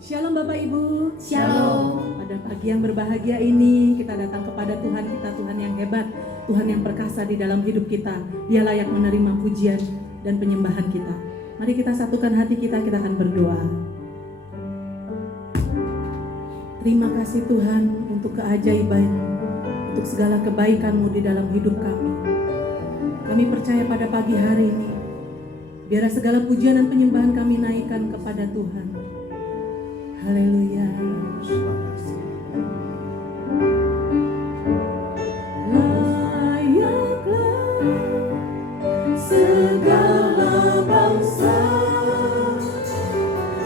Shalom Bapak Ibu. Shalom. Pada pagi yang berbahagia ini kita datang kepada Tuhan kita, Tuhan yang hebat, Tuhan yang perkasa di dalam hidup kita. Dia layak menerima pujian dan penyembahan kita. Mari kita satukan hati kita akan berdoa. Terima kasih Tuhan untuk keajaiban, untuk segala kebaikan-Mu di dalam hidup kami. Kami percaya pada pagi hari ini, biar segala pujian dan penyembahan kami naikkan kepada Tuhan. Haleluya. Layaklah segala bangsa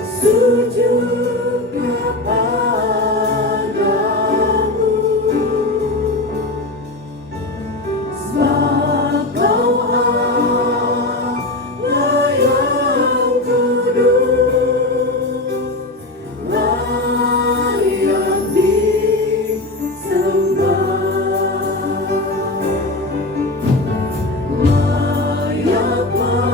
sujud kepadamu, sebab Kau Allah yang kudus, layak disembah. Layaklah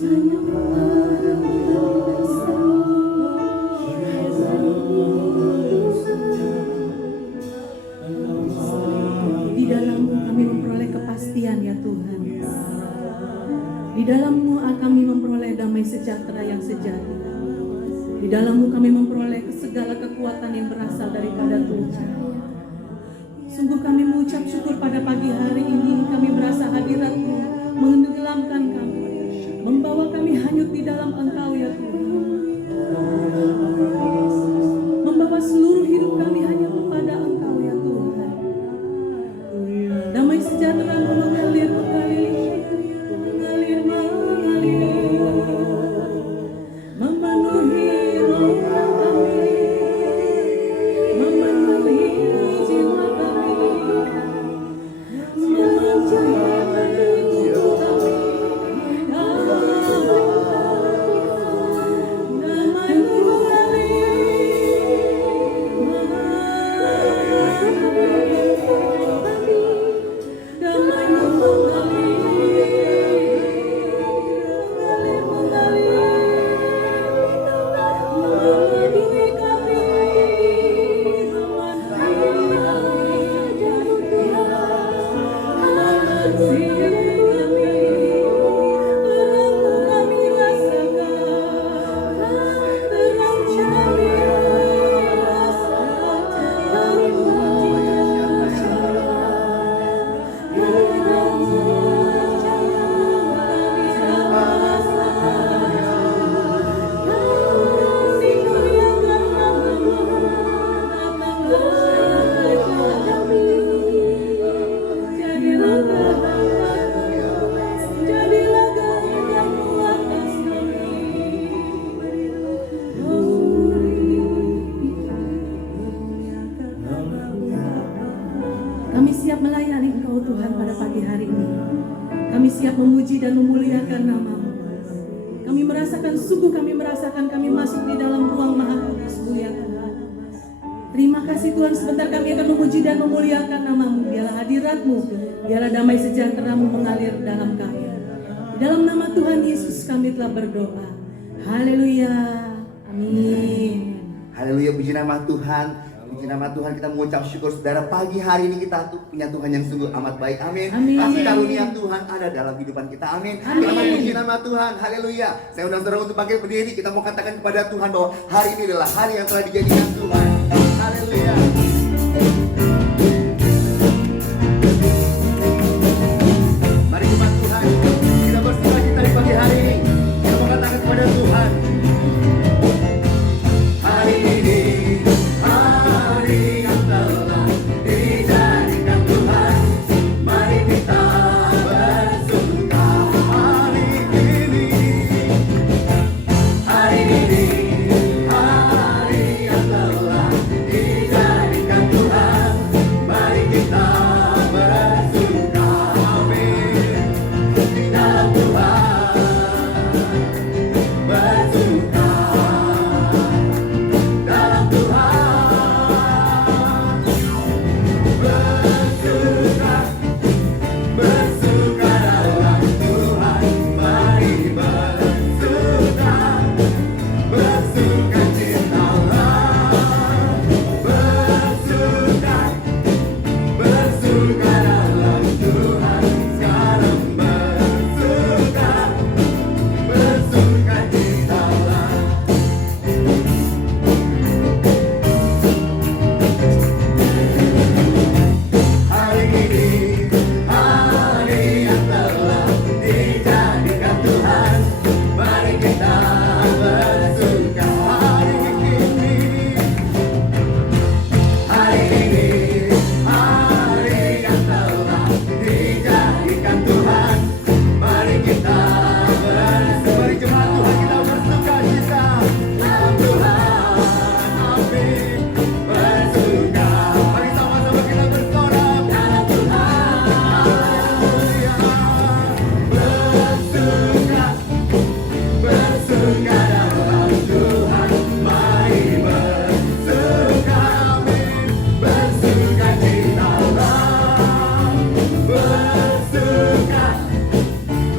Di dalam-Mu kami memperoleh kepastian ya Tuhan. Di dalam-Mu kami memperoleh damai sejahtera yang sejati. Di dalam-Mu kami memperoleh segala kekuatan yang berasal daripada Tuhan. Sungguh kami mengucap syukur pada pagi hari ini. Kami merasa hadirat-Mu menenggelamkan kami, membawa kami hanyut di dalam Engkau ya Tuhan. Membawa seluruh hidup kami hanya kepada Engkau ya Tuhan. Damai sejahtera-Mu mengalir, mengalir, memenuhi roh kami, memenuhi jiwa kami, memanjangkan tubuh kami. Damai-Mu Kami siap melayani Engkau Tuhan pada pagi hari ini. Kami siap memuji dan memuliakan nama-Mu. Kami merasakan kami masuk di dalam ruang Maha Kudus-Mu ya Tuhan. Terima kasih Tuhan, sebentar kami akan memuji dan memuliakan nama-Mu. Biarlah hadirat-Mu, biarlah damai sejahtera-Mu mengalir dalam kami. Di dalam nama Tuhan Yesus kami telah berdoa. Haleluya. Amin. Haleluya, puji nama Tuhan. Puji nama Tuhan, kita mengucap syukur saudara. Pagi hari ini kita punya Tuhan yang sungguh amat baik. Amin. Kasih karunia Tuhan ada dalam kehidupan kita. Amin. Kita puji nama Tuhan. Haleluya. Saya undang saudara untuk bangkit berdiri. Kita mau katakan kepada Tuhan bahwa hari ini adalah hari yang telah dijadikan Tuhan. Haleluya. Mari umat Tuhan, kita bersukacita di pagi hari ini. Kita mau katakan kepada Tuhan, hari ini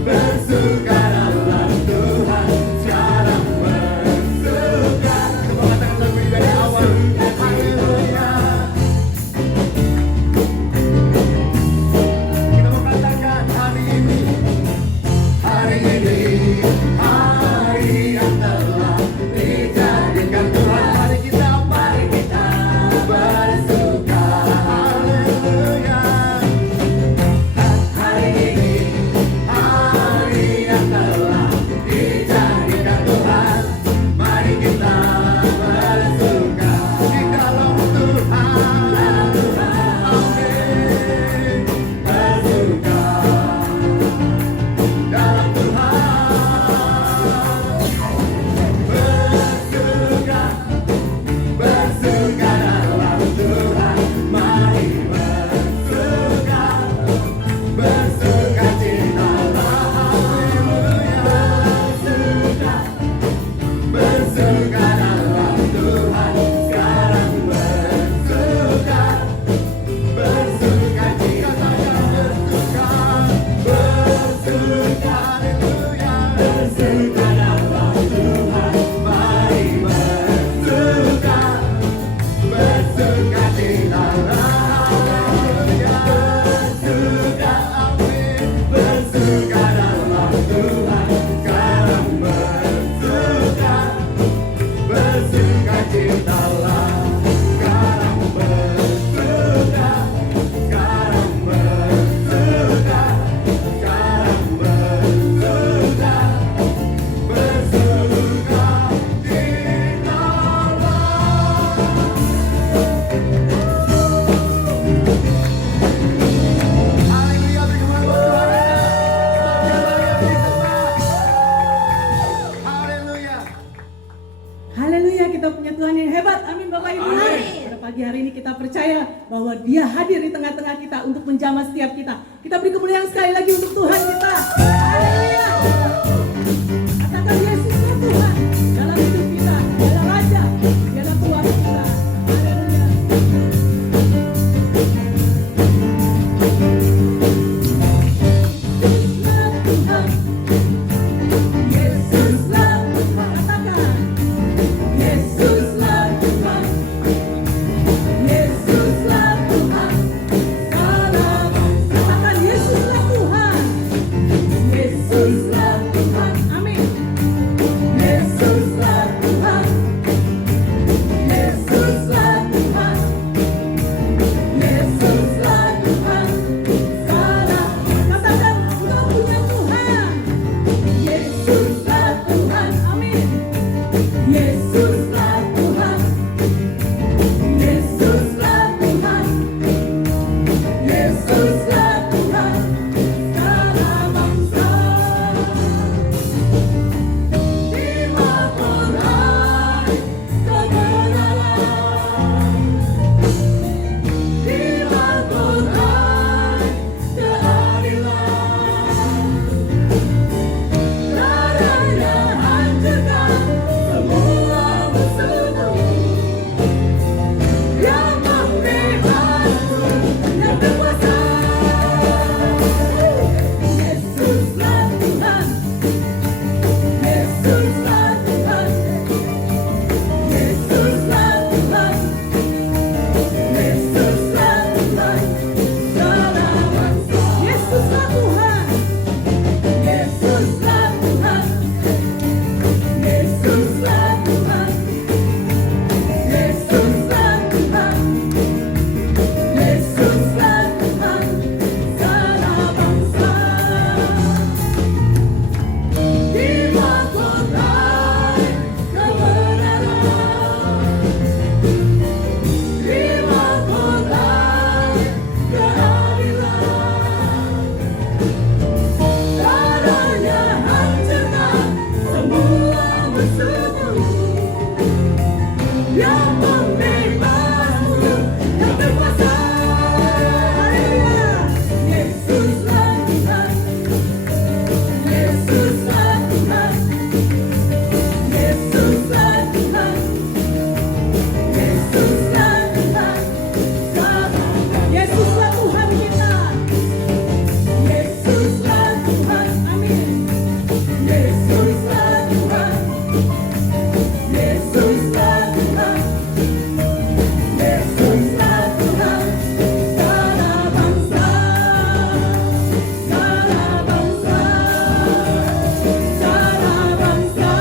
bersuka dalam Tuhan. Haleluya, kita punya Tuhan yang hebat. Amin Bapak Ibu. Pada pagi hari ini kita percaya bahwa Dia hadir di tengah-tengah kita untuk menjamah setiap kita. Kita beri kemuliaan sekali lagi untuk Tuhan kita. Haleluya. Katakan Yesuslah Tuhan dalam hidup kita. Dialah Raja, Dialah Tuhan kita. Haleluya. Yesuslah Tuhan. Katakan Yesuslah Tuhan. Yesuslah Tuhan. Katakan Yesuslah Tuhan. Yesuslah Tuhan. Amin. Yesuslah Tuhan. Yesuslah Tuhan. Yesuslah Tuhan. Katakan Engkau punya Tuhan. Yesuslah Tuhan. Amin. Yesuslah Tuhan. Yesuslah Tuhan. Yesuslah Tuhan. Segala bangsa dimakmurkan kebenaran, dimakmurkan keadilan. Darahnya hancurkan semua musuhmu, yang membebaskan, yang berkuasa. Yesuslah Tuhan. Yesuslah Tuhan. Yesuslah Tuhan. Yesuslah Tuhan. Segala bangsa. Yesuslah Tuhan. Yesuslah Tuhan. Yesuslah Tuhan. Yesuslah Tuhan. Yesuslah Tuhan. Segala bangsa dimakmurkan kebenaran, dimakmurkan keadilan. Darahnya hancurkan semua musuhmu, yang membebasmu, yang berkuasa. Haleluya. Yesuslah Tuhan. Yesuslah Tuhan. Yesuslah Tuhan. Yesuslah Tuhan. Yesuslah Tuhan kita. Yesuslah Tuhan. Amin. Yesuslah Tuhan. Yesuslah Tuhan. Yesuslah Tuhan. Segala bangsa, segala bangsa, segala bangsa,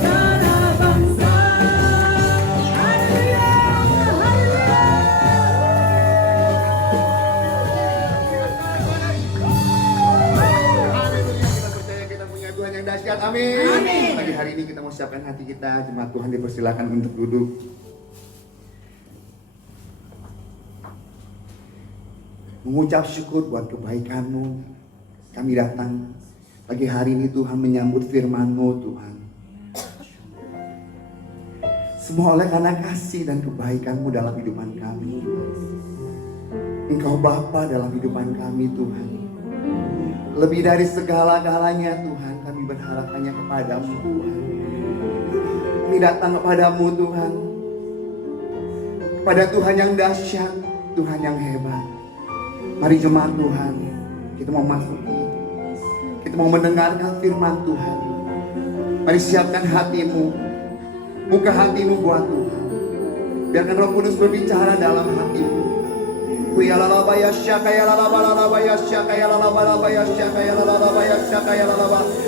segala bangsa. Haleluya, haleluya. Haleluya, kita percaya kita punya Tuhan yang dahsyat. Amin. Amin. Pagi hari ini kita mau siapkan hati kita. Jemaat Tuhan dipersilakan untuk duduk. Mengucap syukur buat kebaikan-Mu. Kami datang pagi hari ini Tuhan menyambut firman-Mu Tuhan. Semua oleh karena kasih dan kebaikan-Mu dalam hidupan kami. Engkau Bapa dalam hidupan kami Tuhan. Lebih dari segala-galanya Tuhan, kami berharap hanya kepadamu Tuhan. Kami datang kepadamu Tuhan. Kepada Tuhan yang dahsyat, Tuhan yang hebat. Mari jemaat Tuhan, kita mau masuki. Kita mau mendengarkan firman Tuhan. Mari siapkan hatimu. Buka hatimu buat Tuhan. Biarkan Roh Kudus berbicara dalam hatimu.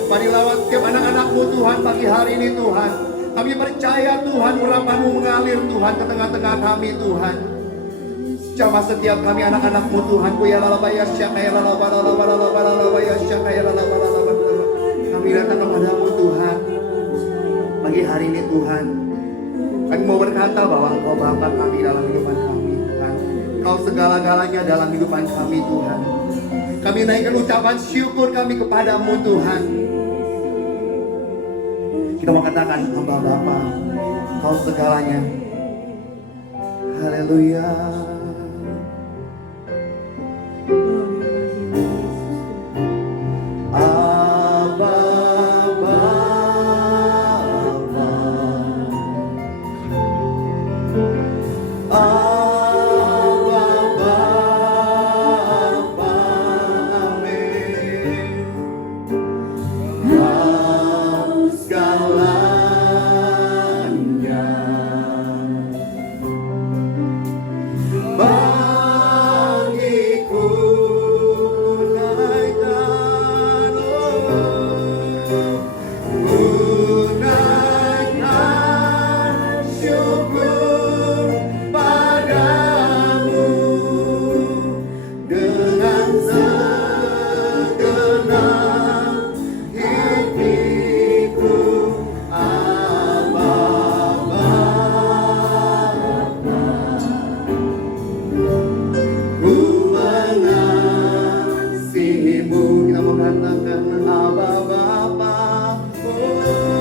Mari lawat ke anak-anakmu Tuhan pagi hari ini Tuhan. Kami percaya Tuhan urapan-Mu mengalir Tuhan ke tengah-tengah kami Tuhan. Jamah setiap kami anak-anakmu Tuhan. Kami datang kepadamu Tuhan. Pagi hari ini Tuhan. Kami mau berkata bahwa Engkau Bapa kami dalam hidupan kami Tuhan. Engkau segala-galanya dalam hidupan kami Tuhan. Kami naikkan ucapan syukur kami kepadamu Tuhan. Kita mau katakan, Hamba Bapa, Kau segalanya. Haleluya. Abba Bapa, Abba Bapa, amin. Kau segalanya, bagiku naikkan, naikkan syukur padamu dengan segenap hidupku, Abba Bapa. Ku mengasihimu. Kita mau katakan Abba Bapa, oh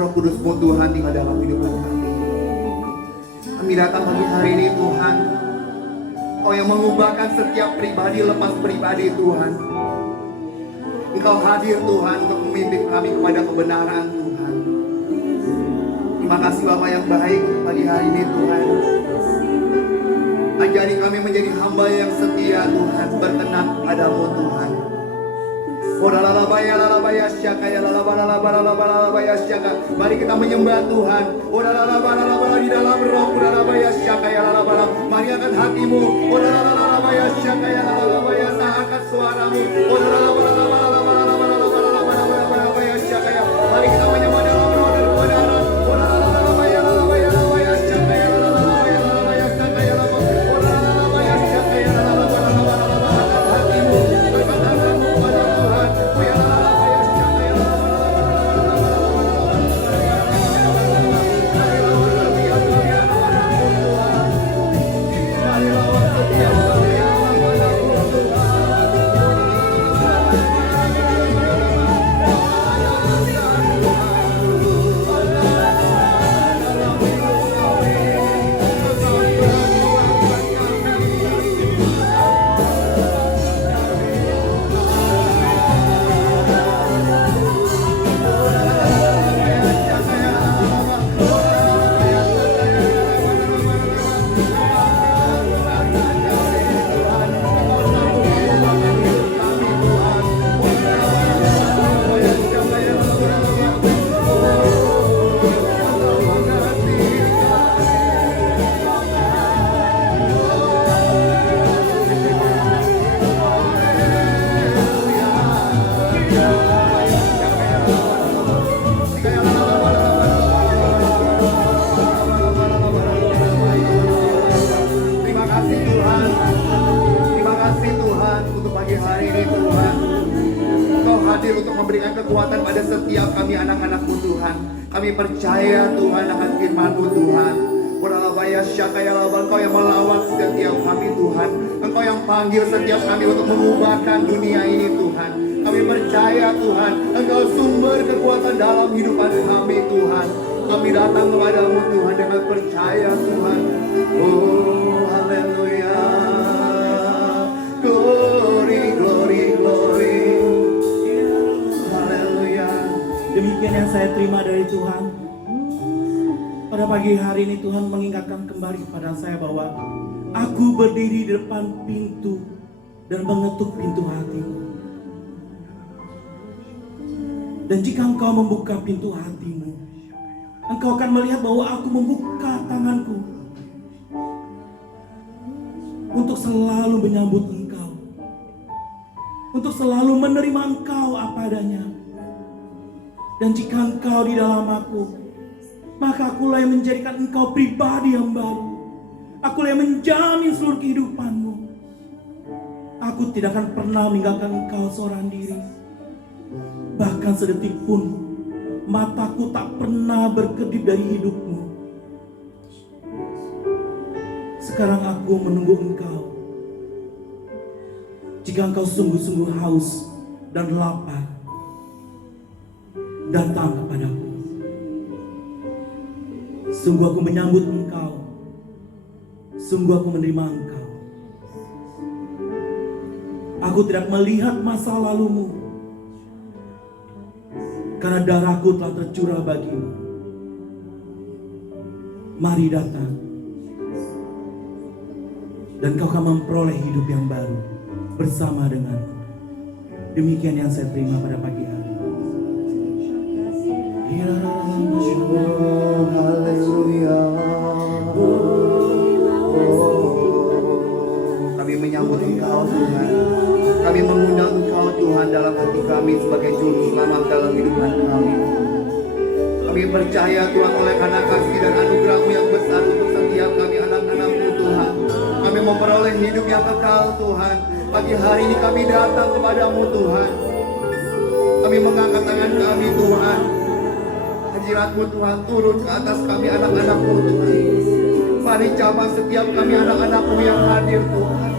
Roh Kudus-Mu Tuhan tinggal dalam kehidupan kami. Kami datang pagi hari ini Tuhan, Kau yang mengubahkan setiap pribadi lepas pribadi Tuhan. Engkau hadir Tuhan untuk memimpin kami kepada kebenaran Tuhan. Terima kasih Bapa yang baik pagi hari ini Tuhan. Ajari kami menjadi hamba yang setia Tuhan, berkenan padamu Tuhan. Mari kita menyembah Tuhan. Di dalam roh. Mari angkat hatimu. Angkat suaramu. Mari kita menyembah dalam roh dan kebenaran. Untuk memberikan kekuatan pada setiap kami anak-anak-Mu Tuhan. Kami percaya Tuhan akan firman-Mu Tuhan. Engkau yang melawat setiap kami Tuhan. Engkau yang panggil setiap kami untuk mengubahkan dunia ini Tuhan. Kami percaya Tuhan, Engkau sumber kekuatan dalam kehidupan kami Tuhan. Kami datang kepadamu Tuhan dengan percaya Tuhan. Oh haleluya. Glory, glory, glory. Demikian yang saya terima dari Tuhan. Pada pagi hari ini Tuhan mengingatkan kembali kepada saya bahwa aku berdiri di depan pintu dan mengetuk pintu hatimu. Dan jika engkau membuka pintu hatimu, engkau akan melihat bahwa aku membuka tanganku untuk selalu menyambut engkau, untuk selalu menerima engkau apa adanya. Dan jika engkau di dalam aku, maka akulah yang menjadikan engkau pribadi yang baru. Akulah yang menjamin seluruh kehidupanmu. Aku tidak akan pernah meninggalkan engkau seorang diri. Bahkan sedetik pun mataku tak pernah berkedip dari hidupmu. Sekarang aku menunggu engkau. Jika engkau sungguh-sungguh haus dan lapar, datang kepadaku. Sungguh aku menyambut engkau. Sungguh aku menerima engkau. Aku tidak melihat masa lalumu, karena darahku telah tercurah bagimu. Mari datang, dan kau akan memperoleh hidup yang baru bersama denganku. Demikian yang saya terima pada pagi hari. Oh, haleluya. Kami menyambut Engkau Tuhan. Kami mengundang Engkau Tuhan dalam hati kami sebagai juru selamat dalam kehidupan kami. Kami percaya Tuhan oleh karena kasih dan anugerah-Mu yang besar untuk setiap kami anak-anak-Mu Tuhan. Kami memperoleh hidup yang kekal Tuhan. Pagi hari ini kami datang kepadamu Tuhan. Kami mengangkat tangan kami Tuhan. Hadirat-Mu Tuhan turun ke atas kami anak-anak-Mu Tuhan. Mari jamah setiap kami anak-anak-Mu yang hadir Tuhan.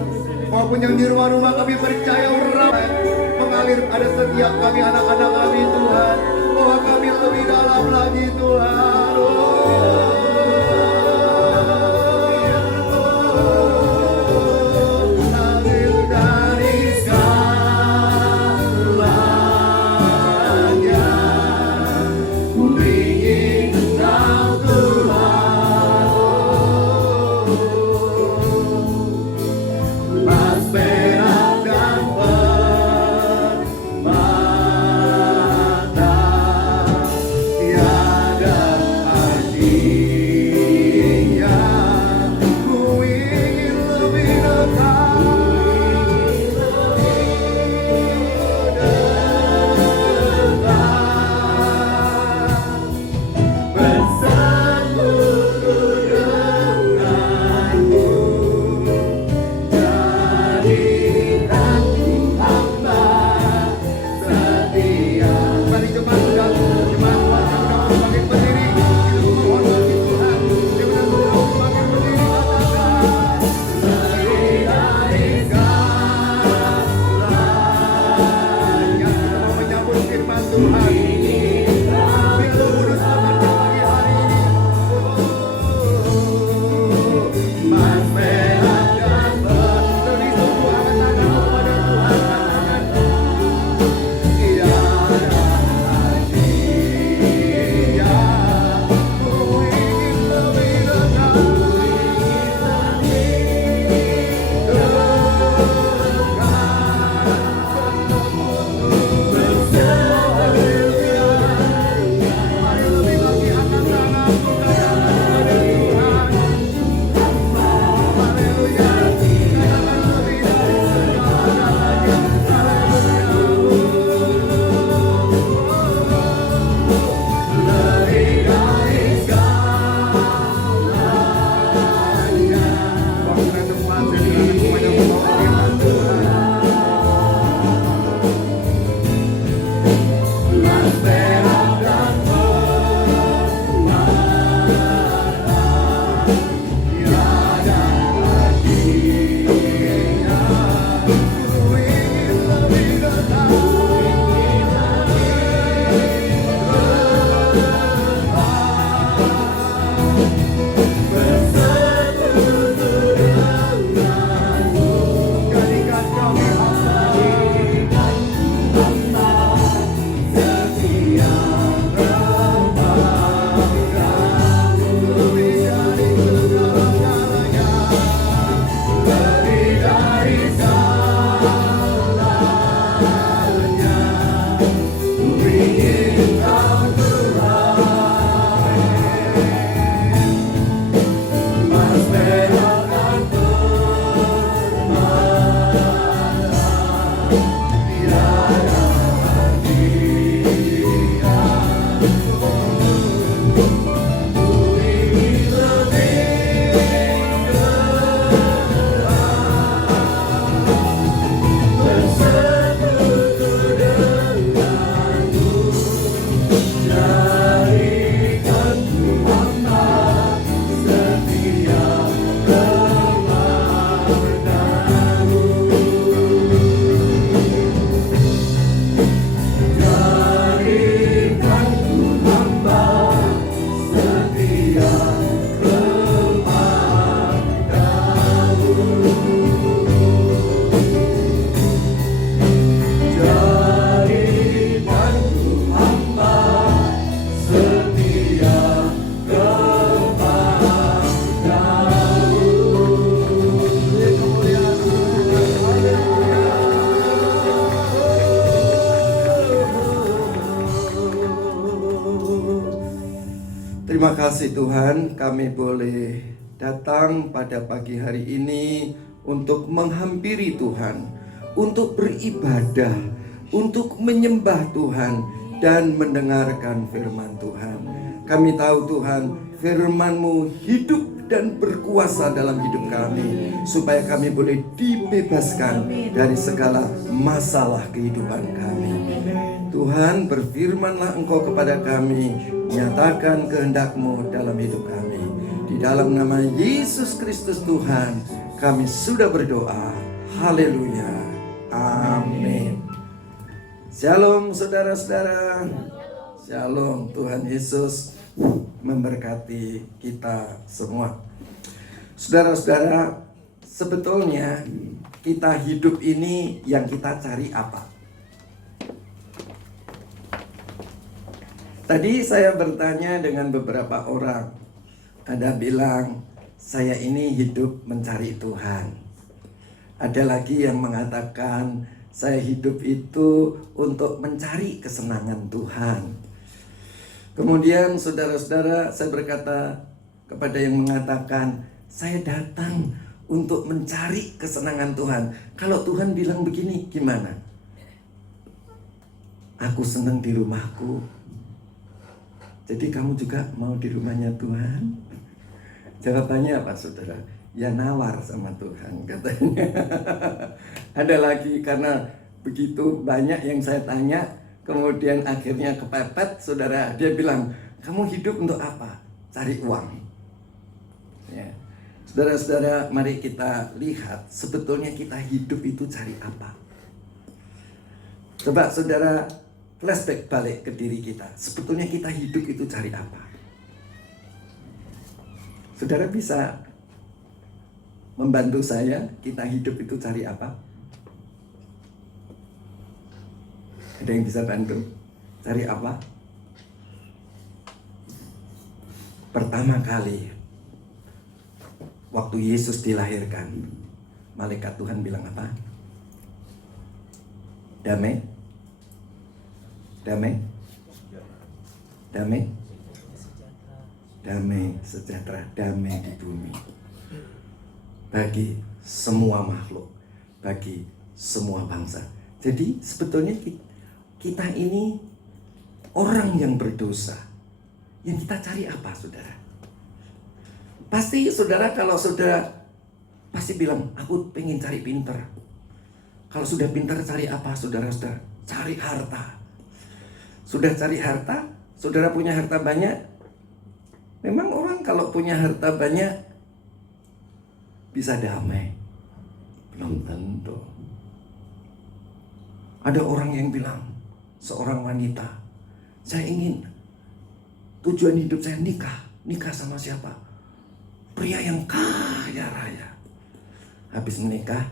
Maupun yang di rumah-rumah kami percaya rahmat mengalir pada setiap kami anak-anak kami Tuhan. Bawa kami lebih dalam lagi Tuhan. Ambil dari segalanya, ku ingin Engkau Tuhan. Emas, perak, dan permata tiada artinya. Ku ingin lebih dekat, bersatu denganmu. Jadikan ku hamba setia. Mari jemaat sedang, jemaat sedang semakin berdiri. Kita menghormati Tuhan. Jemaat sedang semakin berdiri. Katakan, lebih dari segalanya. Kita mau menyambut firman Tuhan. Biar lurus tangannya pagi hari ini. Emas, perak, dan beri semua tangan kepada Tuhan. Katakan, tiada artinya. Ku ingin lebih dekat, mari lebih lagi angkat tangan kita kepada Tuhan. Haleluya, katakan lebih dari segalanya. Lebih dari segalanya. Waktunya tepat, saya dengan semuanya membawa firman Tuhan. Emas, perak, dan permata tiada artinya. Ku ingin lebih dekat, bersatu denganmu. Jadikan kami hamba setia kepadamu. Lebih dari segala-galanya, lebih dari segalanya. Ku ingin Engkau Tuhan. Emas, perak, dan permata tiada artinya. Ku ingin lebih bersatu denganmu. Jadikan ku hamba setia kepadamu. Jadikan ku hamba setia kepadamu. Jadikan ku hamba setia kepadamu. Terima kasih Tuhan, kami boleh datang pada pagi hari ini untuk menghampiri Tuhan, untuk beribadah, untuk menyembah Tuhan dan mendengarkan firman Tuhan. Kami tahu Tuhan, firman-Mu hidup dan berkuasa dalam hidup kami, supaya kami boleh dibebaskan dari segala masalah kehidupan kami. Tuhan, berfirmanlah Engkau kepada kami, nyatakan kehendak-Mu dalam hidup kami. Di dalam nama Yesus Kristus Tuhan, kami sudah berdoa. Haleluya. Amin. Shalom saudara-saudara. Shalom, Tuhan Yesus memberkati kita semua. Saudara-saudara, sebetulnya kita hidup ini yang kita cari apa? Tadi saya bertanya dengan beberapa orang. Ada bilang, saya ini hidup mencari Tuhan. Ada lagi yang mengatakan, saya hidup itu untuk mencari kesenangan Tuhan. Kemudian saudara-saudara, saya berkata kepada yang mengatakan, saya datang untuk mencari kesenangan Tuhan. Kalau Tuhan bilang begini, gimana? Aku senang di rumahku. Jadi kamu juga mau di rumahnya Tuhan? Jawabannya apa, saudara? Ya nawar sama Tuhan, katanya. Ada lagi, karena begitu banyak yang saya tanya, kemudian akhirnya kepepet, saudara. Dia bilang, kamu hidup untuk apa? Cari uang. Ya. Saudara-saudara, mari kita lihat sebetulnya kita hidup itu cari apa. Coba saudara flashback balik ke diri kita. Sebetulnya kita hidup itu cari apa? Saudara bisa membantu saya, kita hidup itu cari apa? Ada yang bisa bantu? Cari apa? Pertama kali waktu Yesus dilahirkan, malaikat Tuhan bilang apa? Damai? Damai? Damai? Damai sejahtera, damai di bumi. Bagi semua makhluk, bagi semua bangsa. Jadi sebetulnya kita ini orang yang berdosa. Yang kita cari apa, saudara? Pasti saudara, kalau saudara pasti bilang, aku pengen cari pinter. Kalau sudah pinter cari apa, saudara-saudara? Cari harta. Sudah cari harta, saudara punya harta banyak. Memang orang kalau punya harta banyak bisa damai? Belum tentu. Ada orang yang bilang, seorang wanita, saya ingin tujuan hidup saya nikah. Nikah sama siapa? Pria yang kaya raya. Habis menikah,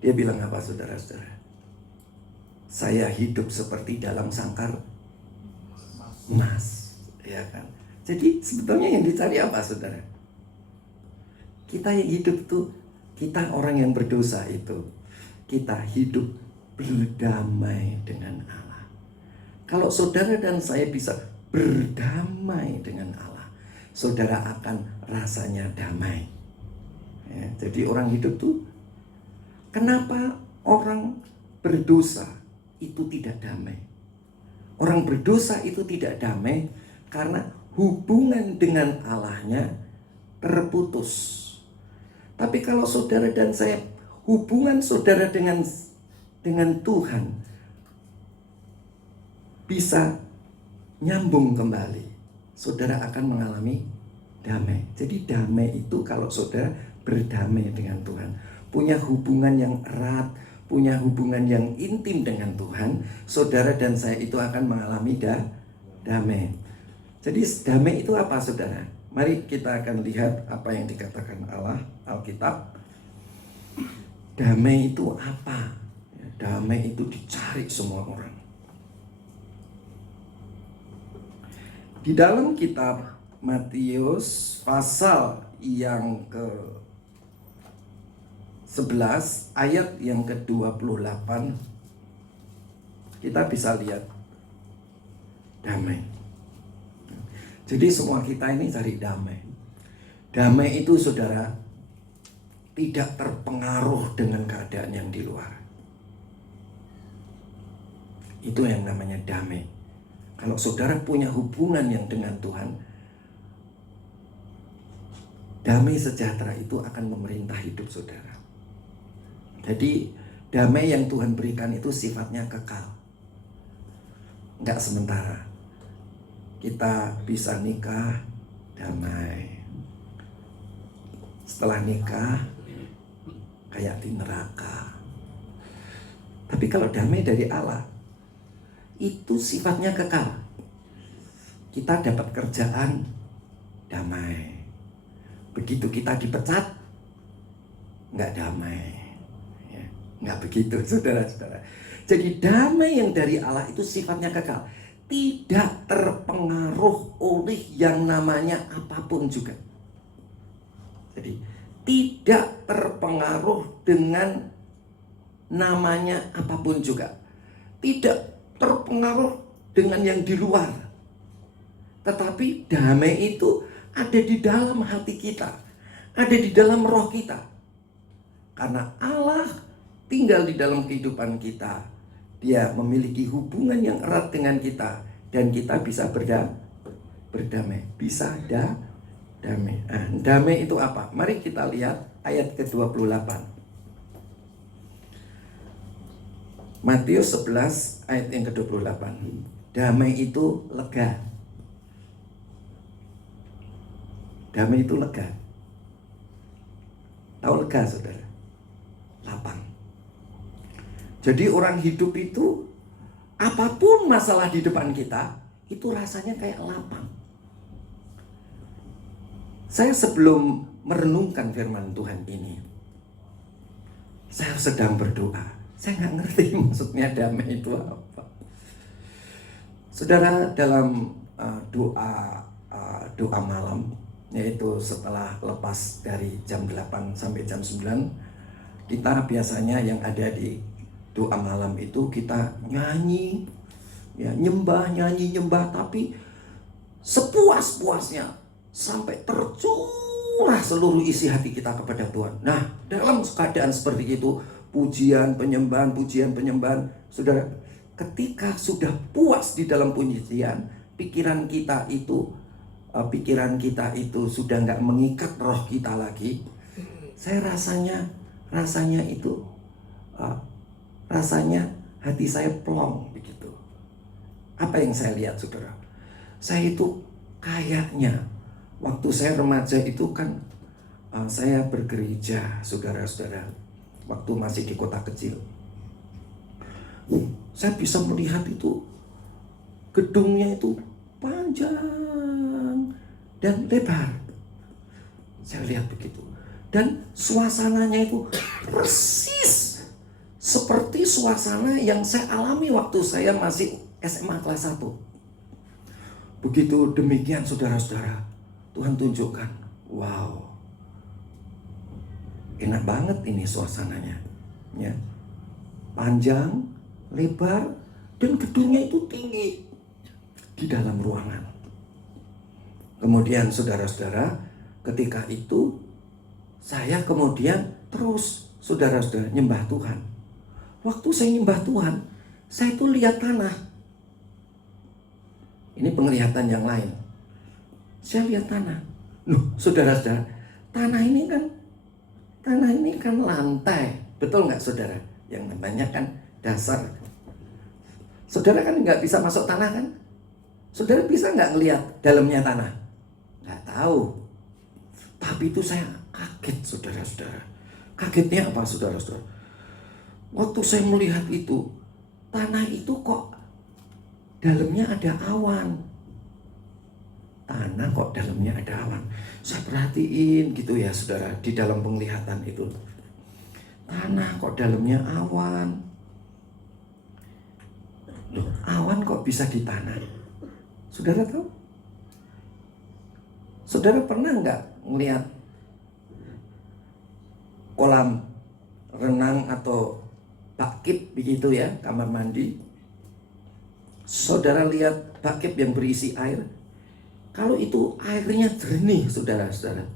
dia bilang apa, saudara-saudara? Saya hidup seperti dalam sangkar emas, ya kan? Jadi sebetulnya yang dicari apa, saudara? Kita yang hidup tuh, kita orang yang berdosa itu, kita hidup berdamai dengan Allah. Kalau saudara dan saya bisa berdamai dengan Allah, saudara akan rasanya damai. Ya, jadi orang hidup tuh, kenapa orang berdosa itu tidak damai? Orang berdosa itu tidak damai karena hubungan dengan Allahnya terputus. Tapi kalau saudara dan saya, hubungan saudara dengan Tuhan bisa nyambung kembali, saudara akan mengalami damai. Jadi damai itu kalau saudara berdamai dengan Tuhan, punya hubungan yang erat, punya hubungan yang intim dengan Tuhan, saudara dan saya itu akan mengalami damai. Jadi damai itu apa, saudara? Mari kita akan lihat apa yang dikatakan Allah, Alkitab. Damai itu apa? Damai itu dicari semua orang. Di dalam kitab Matius pasal yang ke-11 ayat yang ke-28, kita bisa lihat damai. Jadi semua kita ini cari damai. Damai itu, saudara, tidak terpengaruh dengan keadaan yang di luar. Itu yang namanya damai. Kalau saudara punya hubungan yang dengan Tuhan, damai sejahtera itu akan memerintah hidup saudara. Jadi damai yang Tuhan berikan itu sifatnya kekal, nggak sementara. Kita bisa nikah damai, setelah nikah kayak di neraka. Tapi kalau damai dari Allah itu sifatnya kekal. kita dapat kerjaan, damai. Begitu kita dipecat, nggak damai. Ya, nggak begitu, saudara-saudara. Jadi damai yang dari Allah itu sifatnya kekal, tidak terpengaruh oleh yang namanya apapun juga. Jadi tidak terpengaruh dengan namanya apapun juga, tidak terpengaruh dengan yang di luar. Tetapi damai itu ada di dalam hati kita, ada di dalam roh kita. Karena Allah tinggal di dalam kehidupan kita, Dia memiliki hubungan yang erat dengan kita, dan kita bisa berdamai, bisa damai. Nah, damai itu apa? Mari kita lihat ayat ke-28. Matius 11 ayat yang ke-28. Damai itu lega. Damai itu lega. Tahu lega, saudara? Lapang. Jadi orang hidup itu, apapun masalah di depan kita, itu rasanya kayak lapang. Saya sebelum merenungkan firman Tuhan ini, saya sedang berdoa. Saya nggak ngerti maksudnya damai itu apa. Saudara, dalam doa malam, yaitu setelah lepas dari jam 8 sampai jam 9, kita biasanya yang ada di doa malam itu kita nyanyi, ya, nyembah, tapi sepuas-puasnya sampai tercurah seluruh isi hati kita kepada Tuhan. Nah, dalam keadaan seperti itu, pujian, penyembahan, saudara, ketika sudah puas di dalam pujian, pikiran kita itu sudah nggak mengikat roh kita lagi. Saya rasanya itu rasanya hati saya plong begitu. Apa yang saya lihat, saudara? Saya itu kayaknya waktu saya remaja itu kan saya bergereja, saudara-saudara, waktu masih di kota kecil. Saya bisa melihat itu gedungnya itu panjang dan lebar. Saya lihat begitu. Dan suasananya itu persis seperti suasana yang saya alami waktu saya masih SMA kelas 1. Begitu demikian, saudara-saudara, Tuhan tunjukkan, wow, enak banget ini suasananya, ya, panjang, lebar, dan gedungnya itu tinggi di dalam ruangan. Kemudian, saudara-saudara, ketika itu saya kemudian terus, saudara-saudara, nyembah Tuhan. Waktu saya nyembah Tuhan, saya itu lihat tanah. Ini penglihatan yang lain. Saya lihat tanah. Loh, saudara-saudara, tanah ini kan lantai. Betul nggak, saudara? Yang namanya kan dasar. Saudara kan nggak bisa masuk tanah kan? Saudara bisa nggak ngelihat dalamnya tanah? Nggak tahu. Tapi itu saya kaget, saudara-saudara. Kagetnya apa, saudara-saudara? Waktu saya melihat itu, tanah itu kok dalamnya ada awan. Tanah kok dalamnya ada awan. Saya perhatiin gitu ya, saudara, di dalam penglihatan itu. Tanah kok dalamnya awan. Loh, awan kok bisa di tanah? Saudara tahu? Saudara pernah nggak ngelihat kolam renang atau bakit begitu ya, kamar mandi? Saudara lihat bakit yang berisi air. Kalau itu airnya jernih, saudara-saudara,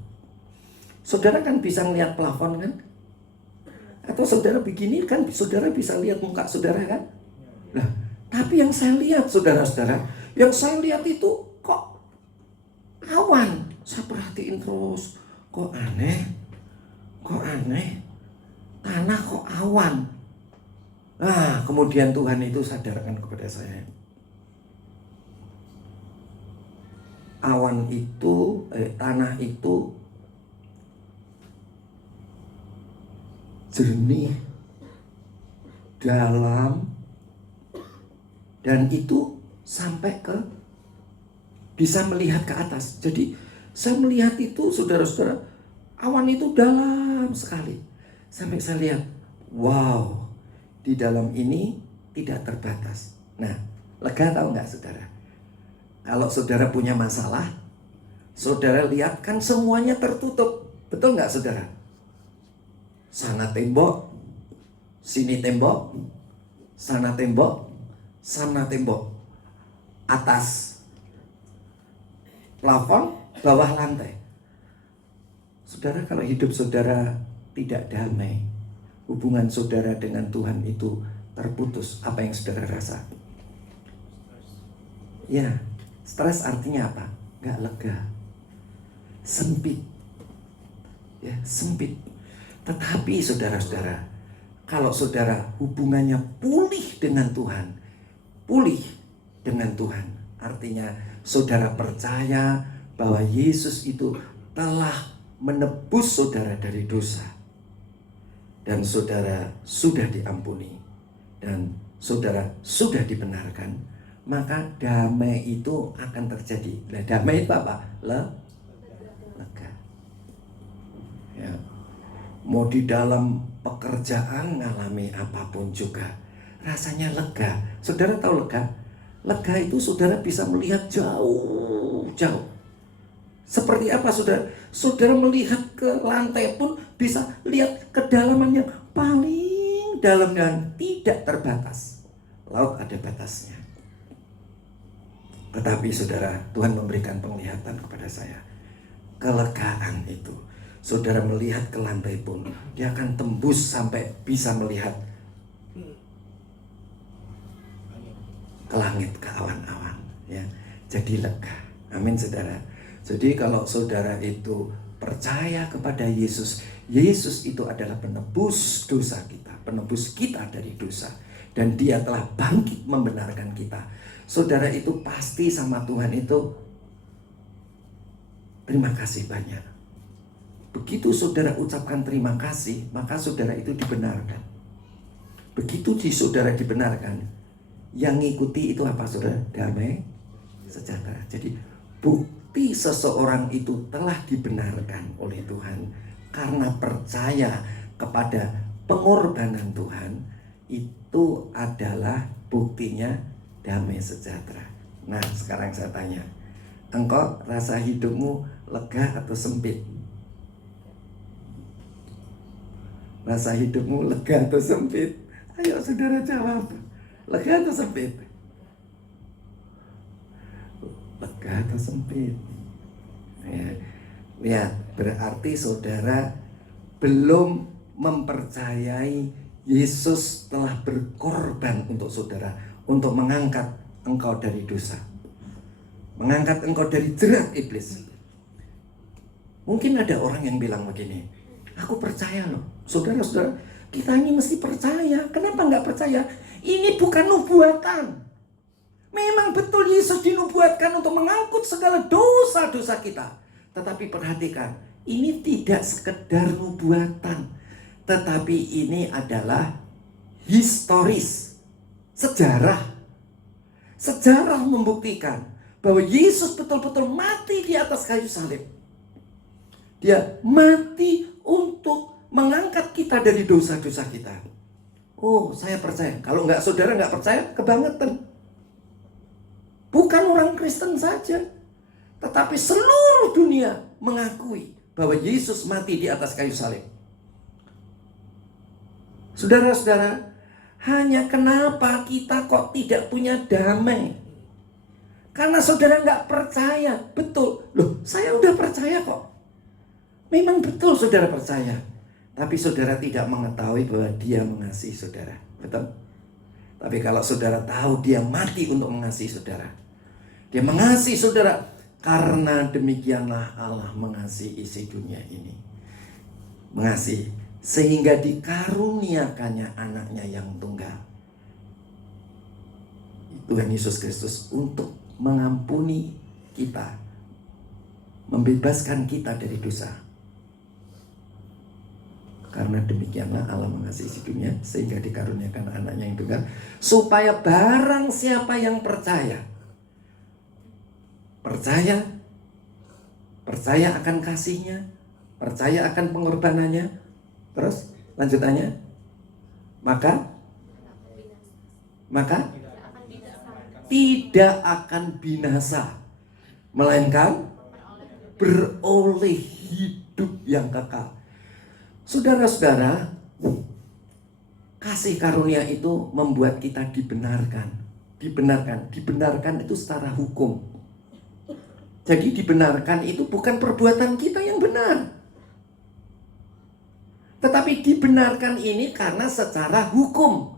saudara kan bisa melihat plafon kan? Atau saudara begini kan, saudara bisa lihat muka saudara kan? Nah, tapi yang saya lihat, saudara-saudara, yang saya lihat itu kok awan. Saya perhatiin terus, kok aneh, tanah kok awan. Nah, kemudian Tuhan itu sadarkan kepada saya, awan itu, tanah itu jernih, dalam, dan itu sampai ke bisa melihat ke atas. Jadi saya melihat itu, saudara-saudara, awan itu dalam sekali. Sampai saya lihat, wow, di dalam ini tidak terbatas. Nah, lega tahu nggak saudara? Kalau saudara punya masalah, saudara lihat kan semuanya tertutup. Betul nggak saudara? Sana tembok, sini tembok, sana tembok, sana tembok, atas plafon, bawah lantai. Saudara, kalau hidup saudara tidak damai, hubungan saudara dengan Tuhan itu terputus, apa yang saudara rasa? Ya, stres artinya apa? Gak lega, sempit, ya sempit. Tetapi saudara-saudara, kalau saudara hubungannya pulih dengan Tuhan, pulih dengan Tuhan, artinya saudara percaya bahwa Yesus itu telah menebus saudara dari dosa, dan saudara sudah diampuni, dan saudara sudah dibenarkan, maka damai itu akan terjadi. Nah, damai itu apa? Lega. Ya. Mau di dalam pekerjaan ngalami apapun juga, rasanya lega. Saudara tahu lega? Lega itu saudara bisa melihat jauh-jauh. Seperti apa saudara? Saudara melihat ke lantai pun bisa lihat kedalaman yang paling dalam dan tidak terbatas. Laut ada batasnya. Tetapi saudara, Tuhan memberikan penglihatan kepada saya. Kelegaan itu, saudara melihat ke lantai pun, dia akan tembus sampai bisa melihat ke langit, ke awan-awan, ya. Jadi lega. Amin saudara. Jadi kalau saudara itu percaya kepada Yesus, Yesus itu adalah penebus dosa kita, penebus kita dari dosa, dan dia telah bangkit membenarkan kita. Saudara itu pasti sama Tuhan itu terima kasih banyak. Begitu saudara ucapkan terima kasih, maka saudara itu dibenarkan. Begitu saudara dibenarkan, yang ngikuti itu apa saudara? Damai sejahtera. Jadi bukti seseorang itu telah dibenarkan oleh Tuhan karena percaya kepada pengorbanan Tuhan, itu adalah buktinya damai sejahtera. Nah, sekarang saya tanya, engkau rasa hidupmu lega atau sempit? Rasa hidupmu lega atau sempit? Ayo saudara jawab. Lega atau sempit? Lega atau sempit? Ya. Lihat, berarti saudara belum mempercayai Yesus telah berkorban untuk saudara, untuk mengangkat engkau dari dosa, mengangkat engkau dari jerat iblis. Mungkin ada orang yang bilang begini, aku percaya loh. Saudara-saudara, kita ini mesti percaya. Kenapa nggak percaya? Ini bukan nubuatan. Memang betul Yesus dinubuatkan untuk mengangkut segala dosa-dosa kita. Tetapi perhatikan, ini tidak sekedar nubuatan, tetapi ini adalah historis, sejarah. Sejarah membuktikan bahwa Yesus betul-betul mati di atas kayu salib. Dia mati untuk mengangkat kita dari dosa-dosa kita. Oh, saya percaya. Kalau saudara nggak percaya, kebangetan. Bukan orang Kristen saja, tetapi seluruh dunia mengakui bahwa Yesus mati di atas kayu salib. Saudara-saudara, hanya kenapa kita kok tidak punya damai? Karena saudara nggak percaya. Betul. Loh, saya udah percaya kok. Memang betul saudara percaya. Tapi saudara tidak mengetahui bahwa dia mengasihi saudara. Betul? Tapi kalau saudara tahu dia mati untuk mengasihi saudara. Dia mengasihi saudara. Karena demikianlah Allah mengasihi isi dunia ini. Mengasihi. Sehingga dikaruniakannya anaknya yang tunggal. Tuhan Yesus Kristus untuk mengampuni kita. Membebaskan kita dari dosa. Karena demikianlah Allah mengasihi isi dunia sehingga dikaruniakan anaknya yang tunggal, supaya barang siapa yang percaya percaya akan kasihnya, percaya akan pengorbanannya, terus lanjutannya, maka tidak akan binasa, melainkan beroleh hidup yang kekal. Saudara-saudara, kasih karunia itu membuat kita dibenarkan. Dibenarkan itu secara hukum. Jadi dibenarkan itu bukan perbuatan kita yang benar, tetapi dibenarkan ini karena secara hukum.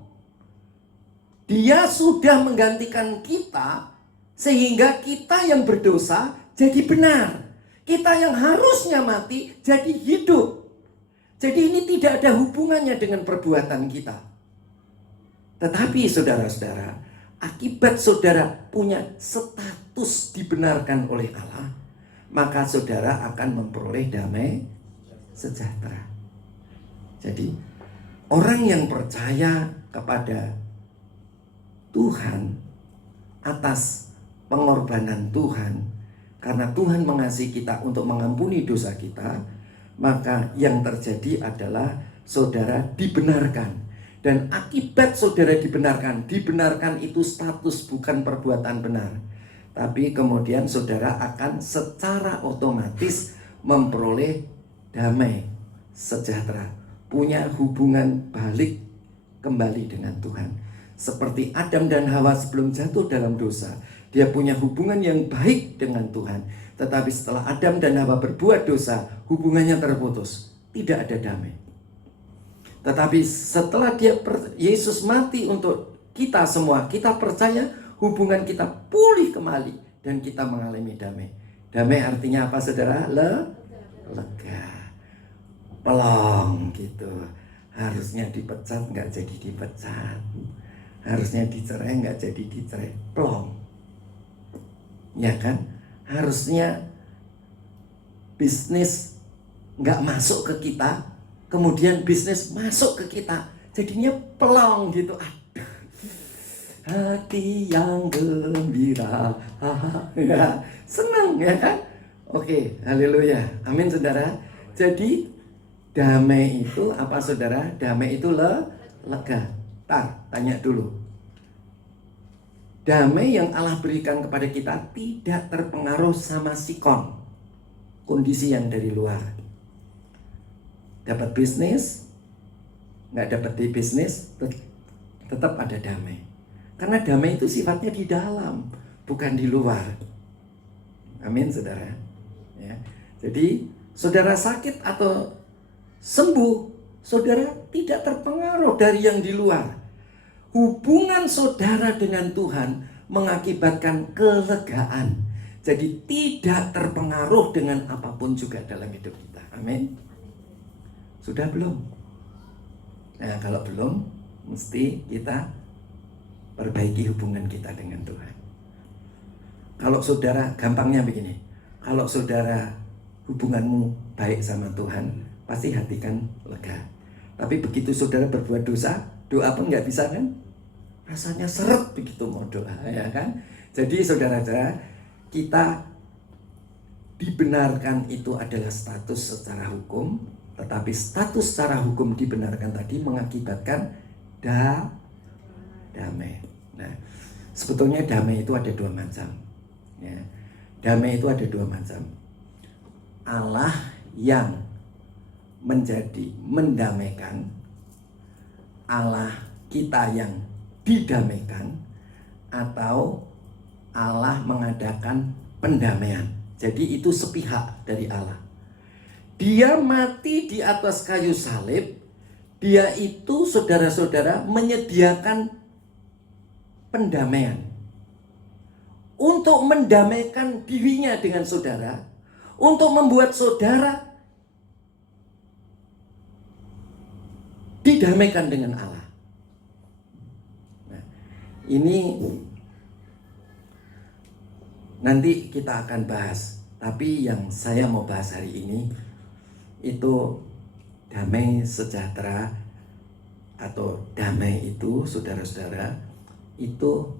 Dia sudah menggantikan kita sehingga kita yang berdosa jadi benar. Kita yang harusnya mati jadi hidup. Jadi ini tidak ada hubungannya dengan perbuatan kita. Tetapi saudara-saudara, akibat saudara punya status dibenarkan oleh Allah, maka saudara akan memperoleh damai sejahtera. Jadi orang yang percaya kepada Tuhan atas pengorbanan Tuhan, karena Tuhan mengasihi kita untuk mengampuni dosa kita, maka yang terjadi adalah saudara dibenarkan. Dan akibat saudara dibenarkan itu status bukan perbuatan benar. Tapi kemudian saudara akan secara otomatis memperoleh damai sejahtera, punya hubungan balik kembali dengan Tuhan. Seperti Adam dan Hawa sebelum jatuh dalam dosa, dia punya hubungan yang baik dengan Tuhan. Tetapi setelah Adam dan Hawa berbuat dosa, hubungannya terputus, tidak ada damai. Tetapi setelah Yesus mati untuk kita semua, kita percaya hubungan kita pulih kembali dan kita mengalami damai. Damai artinya apa saudara? Lega, pelong gitu. Harusnya dipecat nggak jadi dipecat, harusnya dicerai nggak jadi dicerai, plong, ya kan? Harusnya bisnis nggak masuk ke kita, kemudian bisnis masuk ke kita, jadinya plong gitu. Aduh, hati yang gembira, ya, senang ya kan? Oke, haleluya, amin saudara. Jadi damai itu apa saudara? Damai itu lega. Tanya dulu. Damai yang Allah berikan kepada kita tidak terpengaruh sama sikon, kondisi yang dari luar. Dapat bisnis, nggak dapat di bisnis, tetap ada damai. Karena damai itu sifatnya di dalam, bukan di luar. Amin saudara. Ya. Jadi saudara sakit atau sembuh, saudara tidak terpengaruh dari yang di luar. Hubungan saudara dengan Tuhan mengakibatkan kelegaan. Jadi tidak terpengaruh dengan apapun juga dalam hidup kita. Amin. Sudah belum? Nah, kalau belum, mesti kita perbaiki hubungan kita dengan Tuhan. Kalau saudara, gampangnya begini. Kalau saudara hubunganmu baik sama Tuhan, pasti hati kan lega. Tapi begitu saudara berbuat dosa, doa pun nggak bisa kan? Rasanya seret begitu mau doa, ya kan? Jadi saudara-saudara, kita dibenarkan itu adalah status secara hukum, tetapi status secara hukum dibenarkan tadi mengakibatkan damai. Nah, sebetulnya damai itu ada dua macam. Ya. Damai itu ada dua macam. Allah yang mendamaikan, Allah kita yang didamaikan, atau Allah mengadakan pendamaian. Jadi itu sepihak dari Allah. Dia mati di atas kayu salib. Dia itu saudara-saudara menyediakan pendamaian. Untuk mendamaikan dirinya dengan saudara. Untuk membuat saudara didamaikan dengan Allah. Nah, ini nanti kita akan bahas. Tapi yang saya mau bahas hari ini itu damai sejahtera, atau damai itu saudara-saudara itu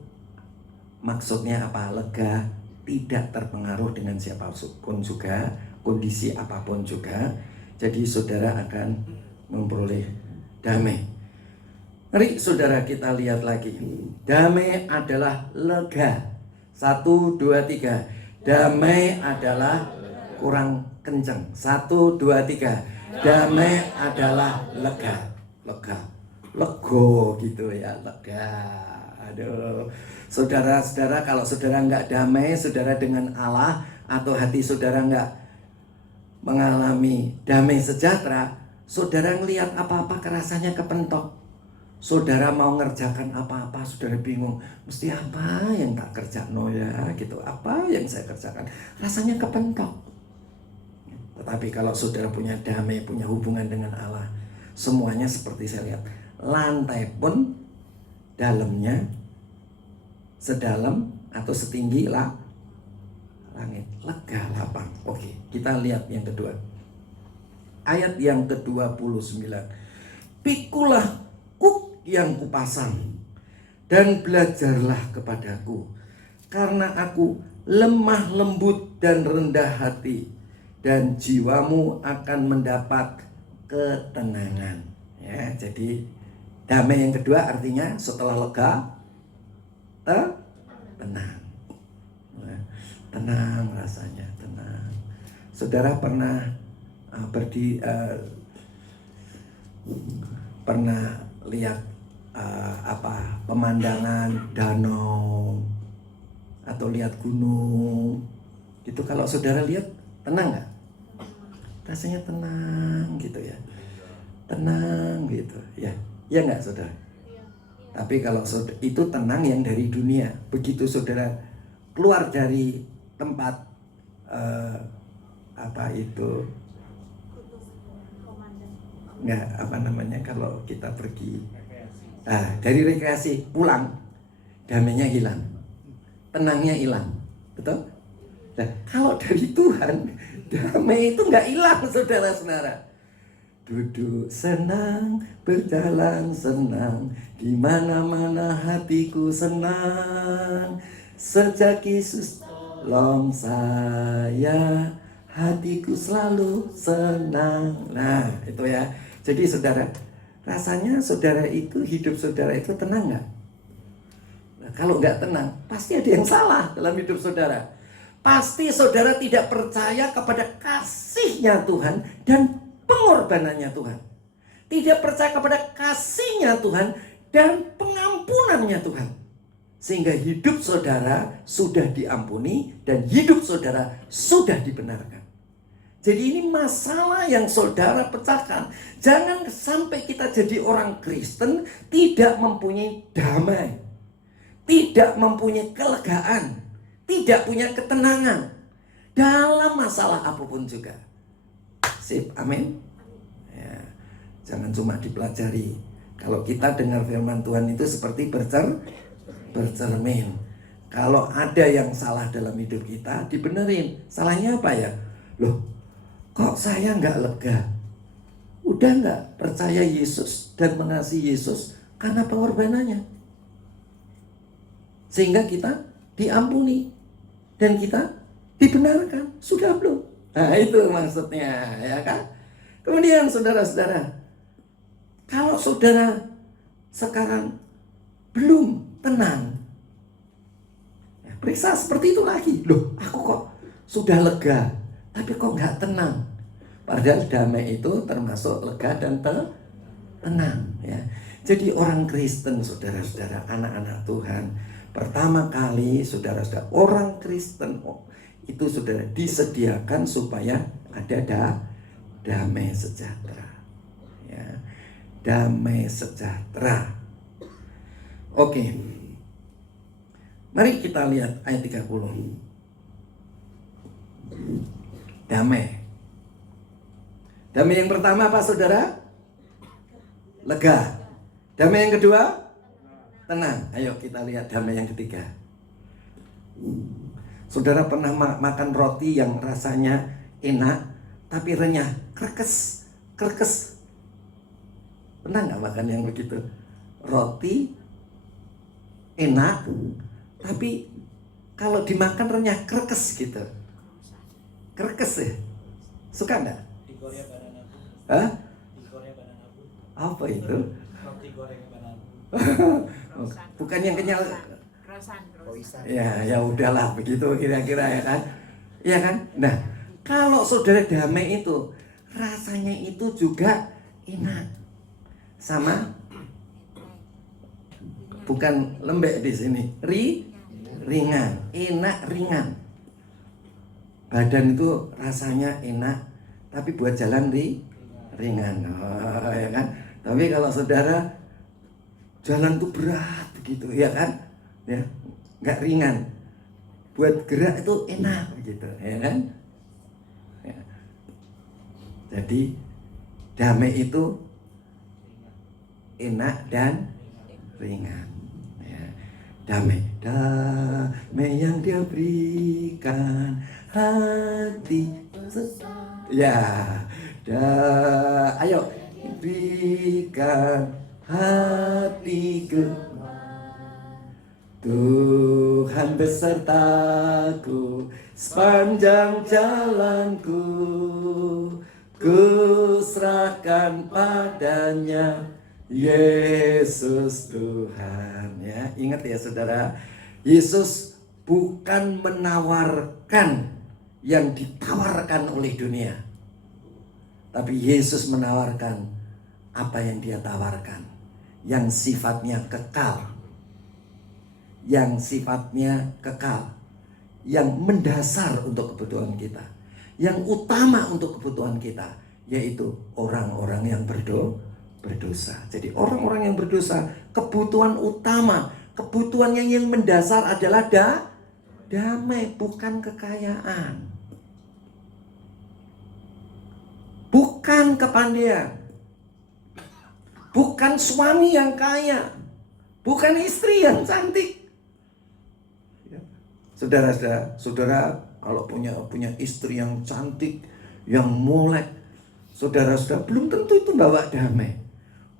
maksudnya apa? Lega, tidak terpengaruh dengan siapapun juga, kondisi apapun juga. Jadi saudara akan memperoleh damai. Mari saudara kita lihat lagi. Damai adalah lega. 1, 2, 3. Damai adalah kurang kencang. 1, 2, 3. Damai adalah lega. Lega. Lego gitu ya, lega. Aduh. Saudara-saudara, kalau saudara nggak damai, saudara dengan Allah, atau hati saudara nggak mengalami damai sejahtera, saudara ngelihat apa-apa kerasanya kepentok. Saudara mau ngerjakan apa-apa, saudara bingung, mesti apa yang tak kerjakan ya gitu, apa yang saya kerjakan, rasanya kepentok. Tetapi kalau saudara punya damai, punya hubungan dengan Allah, semuanya seperti saya lihat, lantai pun dalamnya sedalam atau setinggi langit, lega, lapang. Oke, kita lihat yang kedua. Ayat yang ke-29. Pikulah kuk yang kupasang dan belajarlah kepadaku, karena aku lemah lembut dan rendah hati, dan jiwamu akan mendapat ketenangan. Ya, jadi damai yang kedua artinya setelah lega, tenang. Tenang rasanya, tenang. Saudara pernah pernah lihat pemandangan danau atau lihat gunung itu, kalau saudara lihat tenang nggak? Rasanya tenang gitu ya, tenang gitu ya, ya nggak saudara? Tapi kalau itu tenang yang dari dunia. Begitu saudara keluar dari tempat kalau kita pergi dari rekreasi pulang, damainya hilang, tenangnya hilang, betul? Nah, kalau dari Tuhan, damai itu nggak hilang, saudara-saudara. Duduk senang, berjalan senang, di mana-mana hatiku senang. Sejak Yesus tolong saya, hatiku selalu senang. Nah, itu ya. Jadi saudara, rasanya saudara itu, hidup saudara itu tenang nggak? Nah, kalau nggak tenang, pasti ada yang salah dalam hidup saudara. Pasti saudara tidak percaya kepada kasih-Nya Tuhan dan pengorbanannya Tuhan. Tidak percaya kepada kasih-Nya Tuhan dan pengampunan-Nya Tuhan. Sehingga hidup saudara sudah diampuni dan hidup saudara sudah dibenarkan. Jadi ini masalah yang saudara pecahkan. Jangan sampai kita jadi orang Kristen tidak mempunyai damai, tidak mempunyai kelegaan, tidak punya ketenangan dalam masalah apapun juga. Sip, amin. Ya, jangan cuma dipelajari. Kalau kita dengar firman Tuhan itu seperti bercermin. Kalau ada yang salah dalam hidup kita, dibenerin. Salahnya apa ya? Loh, kok saya nggak lega? Udah nggak percaya Yesus dan mengasihi Yesus karena pengorbanannya, sehingga kita diampuni dan kita dibenarkan. Sudah belum? Nah, itu maksudnya, ya kan? Kemudian saudara-saudara, kalau saudara sekarang belum tenang, ya, periksa seperti itu lagi. Loh, aku kok sudah lega, tapi kok nggak tenang? Padahal damai itu termasuk lega dan tenang. Ya. Jadi orang Kristen, saudara-saudara, anak-anak Tuhan, pertama kali saudara-saudara, orang Kristen itu saudara disediakan supaya ada damai sejahtera. Ya. Damai sejahtera. Oke. Mari kita lihat ayat 30. Damai. Damai yang pertama apa saudara? Lega. Damai yang kedua? Tenang. Ayo kita lihat damai yang ketiga. Saudara pernah makan roti yang rasanya enak tapi renyah, krekes. Pernah nggak makan yang begitu? Roti enak tapi kalau dimakan renyah, kerekes gitu. Kerekes ya? Suka enggak? Di Korea banana pun. Hah? Di Korea banana pun. Apa itu? Roti goreng banana. Bukan yang kenyal. Krosan. Ya udahlah begitu kira-kira ya kan. Iya kan? Nah, kalau saudara damai itu rasanya itu juga enak. Sama bukan lembek di sini. Ringan, enak ringan. Badan itu rasanya enak, tapi buat jalan ringan. Oh, ya kan? Tapi kalau saudara jalan tuh berat begitu, ya kan? Ya, nggak ringan. Buat gerak itu enak begitu, ya kan? Ya. Jadi damai itu enak dan ringan. Ya. Damai yang Dia berikan hati. Ya, ayo berikan hatiku. Tuhan besertaku sepanjang jalanku, ku serahkan padanya, Yesus Tuhan. Ya, ingat ya saudara, Yesus bukan menawarkan yang ditawarkan oleh dunia, tapi Yesus menawarkan apa yang Dia tawarkan, yang sifatnya kekal, yang sifatnya kekal, yang mendasar untuk kebutuhan kita, yang utama untuk kebutuhan kita, yaitu orang-orang yang berdosa. Jadi orang-orang yang berdosa, kebutuhan utama, kebutuhan yang mendasar adalah damai, bukan kekayaan, bukan kepandaian, bukan suami yang kaya, bukan istri yang cantik. Saudara kalau punya istri yang cantik, yang molek, saudara belum tentu itu bawa damai.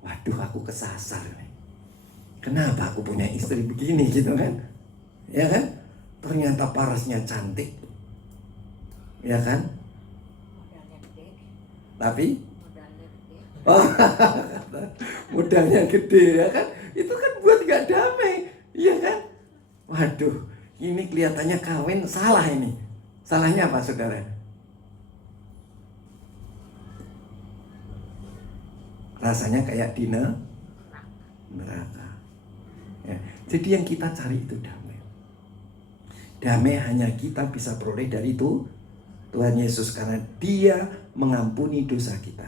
Waduh, aku kesasar nih. Kenapa aku punya istri begini gitu kan? Ya kan? Ternyata parasnya cantik. Ya kan? Modalnya gede. Tapi Modalnya gede. oh, modalnya gede ya kan? Itu kan buat gak damai. Iya kan? Waduh, ini kelihatannya kawin salah ini. Salahnya apa saudara? Rasanya kayak di neraka. Ya. Jadi yang kita cari itu damai. Damai hanya kita bisa peroleh dari itu Tuhan Yesus, karena Dia mengampuni dosa kita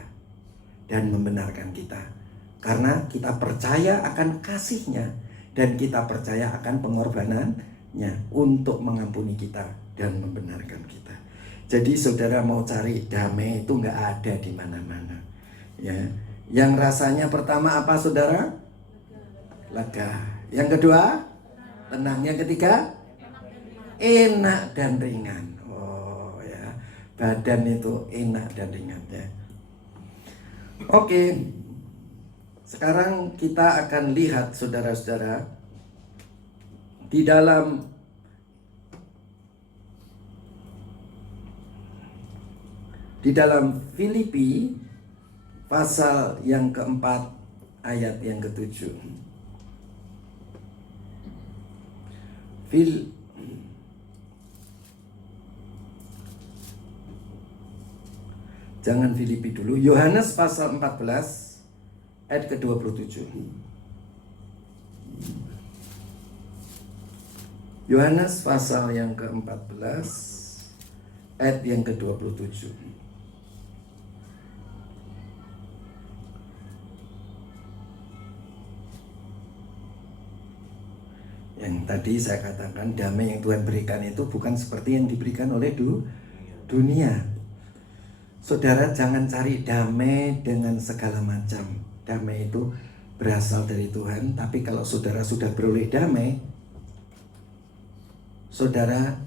dan membenarkan kita. Karena kita percaya akan kasih-Nya dan kita percaya akan pengorbanannya untuk mengampuni kita dan membenarkan kita. Jadi saudara mau cari damai itu nggak ada di mana-mana. Ya, yang rasanya pertama apa saudara? Lega. Yang kedua, tenang. Yang ketiga, enak dan ringan. Oh ya, badan itu enak dan ringan ya. Oke, sekarang kita akan lihat saudara-saudara di dalam Filipi pasal yang keempat ayat yang ketujuh. Jangan Filipi dulu, Yohanes pasal 14 ayat ke-27. Yohanes pasal yang ke-14 ayat yang ke-27. Yang tadi saya katakan damai yang Tuhan berikan itu bukan seperti yang diberikan oleh dunia. Saudara jangan cari damai dengan segala macam. Damai itu berasal dari Tuhan. Tapi kalau saudara sudah beroleh damai, saudara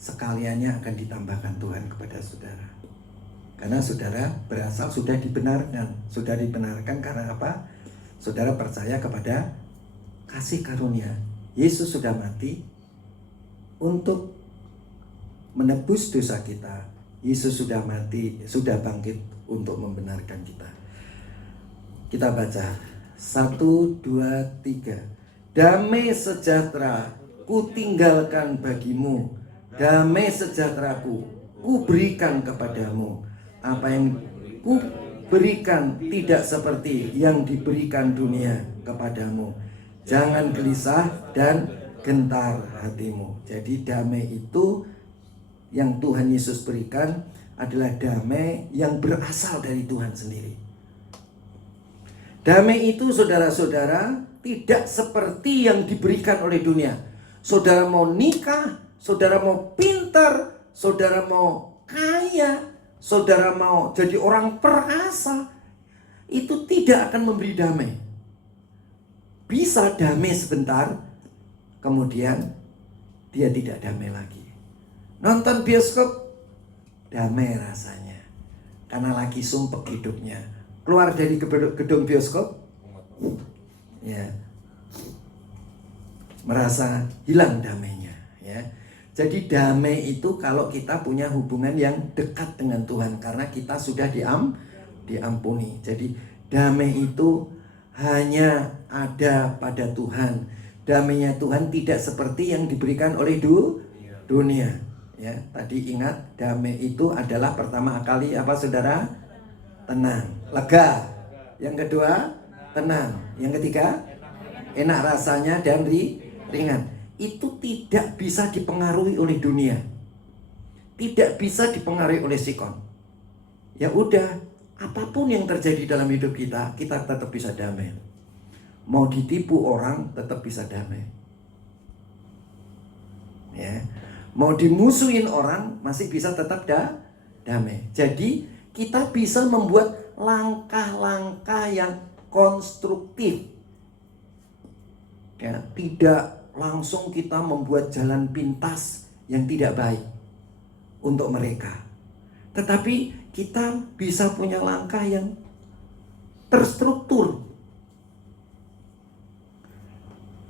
sekaliannya akan ditambahkan Tuhan kepada saudara. Karena saudara berasal sudah dibenarkan. Sudah dibenarkan karena apa? Saudara percaya kepada kasih karunia. Yesus sudah mati untuk menebus dosa kita. Yesus sudah mati, sudah bangkit untuk membenarkan kita. Kita baca 1, 2, 3. Damai sejahtera ku tinggalkan bagimu, damai sejahteraku ku berikan kepadamu. Apa yang ku berikan tidak seperti yang diberikan dunia kepadamu. Jangan gelisah dan gentar hatimu. Jadi damai itu yang Tuhan Yesus berikan adalah damai yang berasal dari Tuhan sendiri. Damai itu, saudara-saudara, tidak seperti yang diberikan oleh dunia. Saudara mau nikah, saudara mau pintar, saudara mau kaya, saudara mau jadi orang perkasa, itu tidak akan memberi damai. Bisa damai sebentar, kemudian dia tidak damai lagi. Nonton bioskop, damai rasanya karena lagi sumpek hidupnya. Keluar dari gedung bioskop, ya, merasa hilang damainya, ya. Jadi damai itu kalau kita punya hubungan yang dekat dengan Tuhan, karena kita sudah diampuni. Jadi damai itu hanya ada pada Tuhan. Damainya Tuhan tidak seperti yang diberikan oleh dunia. Ya, tadi ingat damai itu adalah pertama kali apa, saudara? Tenang, lega. Yang kedua, tenang. Yang ketiga, enak rasanya dan ringan. Itu tidak bisa dipengaruhi oleh dunia. Tidak bisa dipengaruhi oleh sikon. Ya udah, apapun yang terjadi dalam hidup kita, kita tetap bisa damai. Mau ditipu orang, tetap bisa damai. Ya. Mau dimusuhin orang, masih bisa tetap damai. Jadi kita bisa membuat langkah-langkah yang konstruktif. Ya, tidak langsung kita membuat jalan pintas yang tidak baik untuk mereka. Tetapi kita bisa punya langkah yang terstruktur.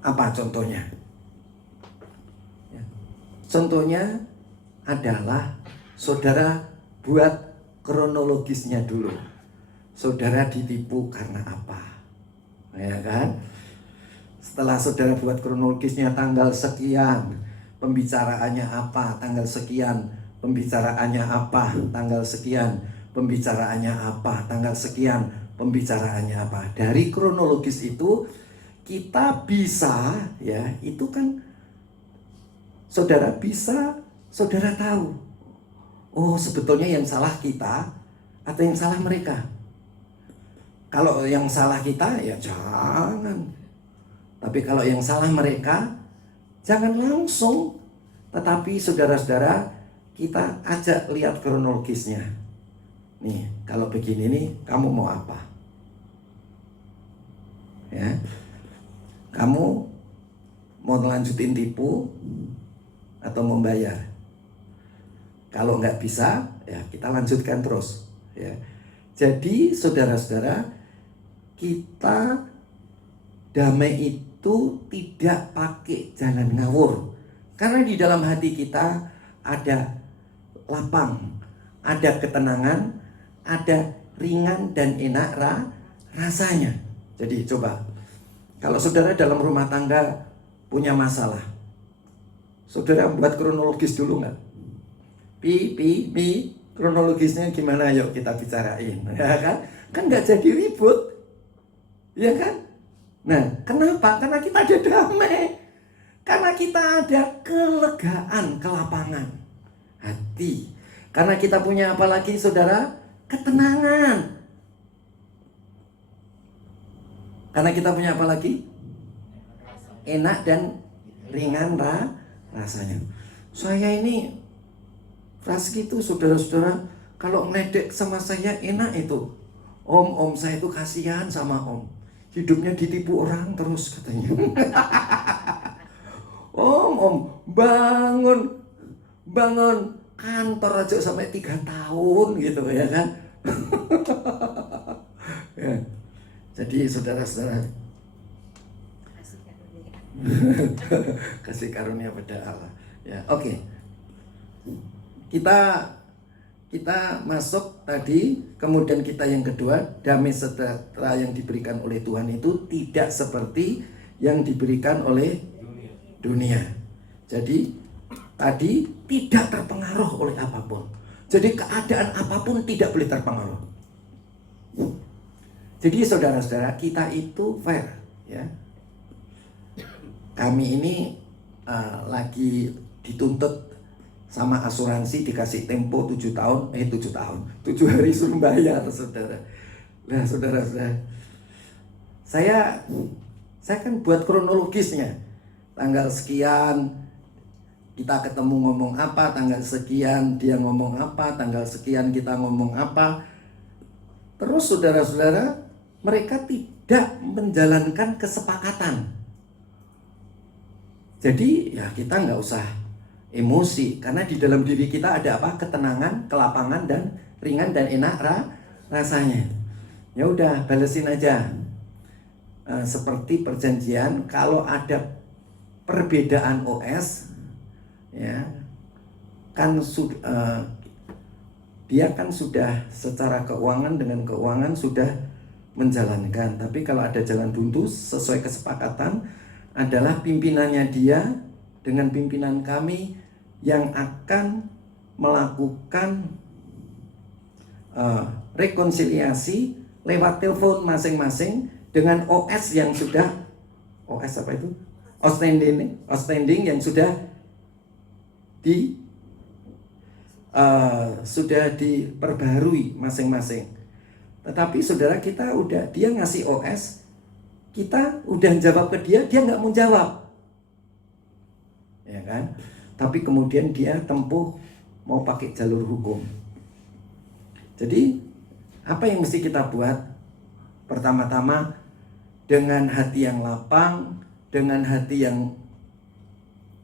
Apa contohnya? Contohnya adalah saudara buat kronologisnya dulu. Saudara ditipu karena apa? Ya kan? Setelah saudara buat kronologisnya, tanggal sekian pembicaraannya apa, tanggal sekian pembicaraannya apa, tanggal sekian pembicaraannya apa, tanggal sekian pembicaraannya apa. Dari kronologis itu kita bisa, ya, itu kan saudara bisa, saudara tahu, oh sebetulnya yang salah kita atau yang salah mereka. Kalau yang salah kita, ya jangan. Tapi kalau yang salah mereka, jangan langsung. Tetapi saudara-saudara, kita ajak lihat kronologisnya. Nih, kalau begini nih, kamu mau apa? Ya, kamu mau lanjutin tipu atau membayar? Kalau nggak bisa, ya kita lanjutkan terus. Ya, jadi saudara-saudara, kita damai itu tidak pakai jalan ngawur, karena di dalam hati kita ada lapang, ada ketenangan, ada ringan dan enak rasanya. Jadi coba, kalau saudara dalam rumah tangga punya masalah, saudara buat kronologis dulu nggak? Pi, kronologisnya gimana? Yuk kita bicarain, ya kan? Kan nggak jadi ribut, ya kan? Nah, kenapa? Karena kita ada damai, karena kita ada kelegaan, kelapangan hati, karena kita punya apa lagi, saudara? Ketenangan. Karena kita punya apa lagi? Enak dan ringan rasanya. Saya ini Raski itu, saudara-saudara, kalau ngeledek sama saya enak itu. Om saya itu kasihan sama om. Hidupnya ditipu orang terus katanya. Om bangun kantor aja sampai 3 tahun gitu, ya kan? Ya. Jadi saudara-saudara, kasih karunia pada Allah. Ya, oke. Kita masuk tadi, kemudian kita yang kedua, damai sejahtera yang diberikan oleh Tuhan itu tidak seperti yang diberikan oleh dunia. Jadi tadi tidak terpengaruh oleh apapun. Jadi keadaan apapun tidak boleh terpengaruh. Jadi saudara-saudara, kita itu fair, ya. Kami ini lagi dituntut sama asuransi, dikasih tempo 7 hari suruh bayar, saudara. Nah, saudara-saudara, saya kan buat kronologisnya. Tanggal sekian kita ketemu ngomong apa, tanggal sekian dia ngomong apa, tanggal sekian kita ngomong apa. Terus saudara-saudara, mereka tidak menjalankan kesepakatan. Jadi ya kita nggak usah emosi, karena di dalam diri kita ada apa? Ketenangan, kelapangan, dan ringan dan enak rasanya. Ya udah, balesin aja. Seperti perjanjian, kalau ada perbedaan OS, ya kan dia kan sudah secara keuangan dengan keuangan sudah menjalankan. Tapi kalau ada jalan buntu sesuai kesepakatan, adalah pimpinannya dia dengan pimpinan kami yang akan melakukan rekonsiliasi lewat telepon masing-masing dengan OS yang sudah OS apa itu? Outstanding yang sudah diperbarui masing-masing. Tetapi saudara, kita udah, dia ngasih OS, kita udah jawab ke dia nggak mau jawab, ya kan? Tapi kemudian dia tempuh mau pakai jalur hukum. Jadi apa yang mesti kita buat? Pertama-tama dengan hati yang lapang, dengan hati yang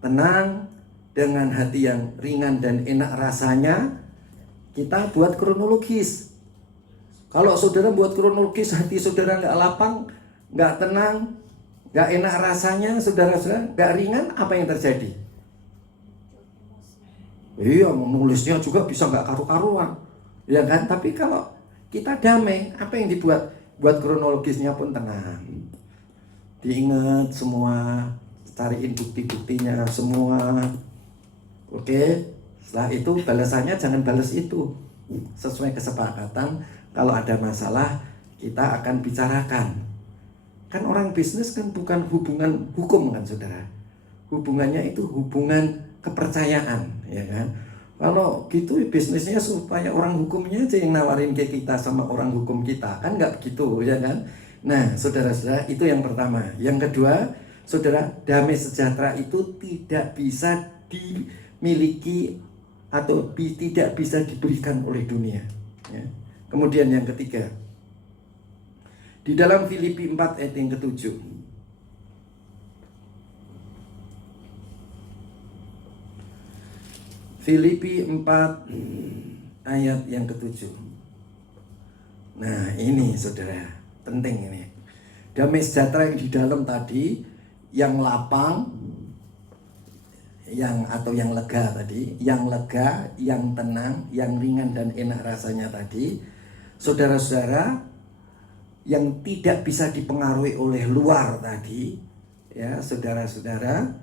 tenang, dengan hati yang ringan dan enak rasanya, kita buat kronologis. Kalau saudara buat kronologis, hati saudara nggak lapang, nggak tenang, nggak enak rasanya, saudara-saudara, nggak ringan, apa yang terjadi? Iya, menulisnya juga bisa nggak karu-karuan, ya kan? Tapi kalau kita damai, apa yang dibuat? Buat kronologisnya pun tenang, diingat semua, cariin bukti-buktinya semua. Oke, setelah itu balasannya jangan balas itu, sesuai kesepakatan. Kalau ada masalah kita akan bicarakan. Kan orang bisnis kan bukan hubungan hukum kan saudara. Hubungannya itu hubungan kepercayaan, ya kan. Kalau gitu bisnisnya supaya orang hukumnya aja yang nawarin ke kita sama orang hukum kita, kan nggak begitu, ya kan. Nah saudara-saudara, itu yang pertama. Yang kedua, saudara, damai sejahtera itu tidak bisa dimiliki atau tidak bisa diberikan oleh dunia, ya. Kemudian yang ketiga, di dalam Filipi 4 ayat yang ke-7. Filipi 4 ayat yang ke-7. Nah, ini saudara, penting ini. Damai sejahtera yang di dalam tadi, yang lapang, yang lega tadi, yang lega, yang tenang, yang ringan dan enak rasanya tadi. Saudara-saudara, yang tidak bisa dipengaruhi oleh luar tadi, ya saudara-saudara,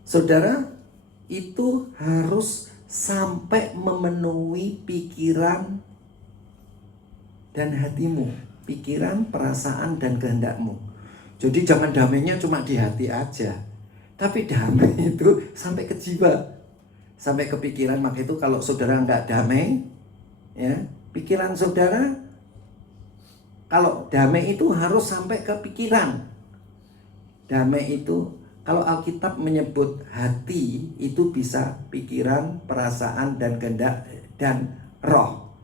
saudara itu harus sampai memenuhi pikiran dan hatimu, pikiran, perasaan, dan kehendakmu. Jadi jangan damainya cuma di hati aja, tapi damai itu sampai ke jiwa, sampai ke pikiran. Maka itu kalau saudara nggak damai, ya pikiran saudara, kalau damai itu harus sampai ke pikiran. Damai itu, kalau Alkitab menyebut hati, itu bisa pikiran, perasaan, dan kehendak, dan roh.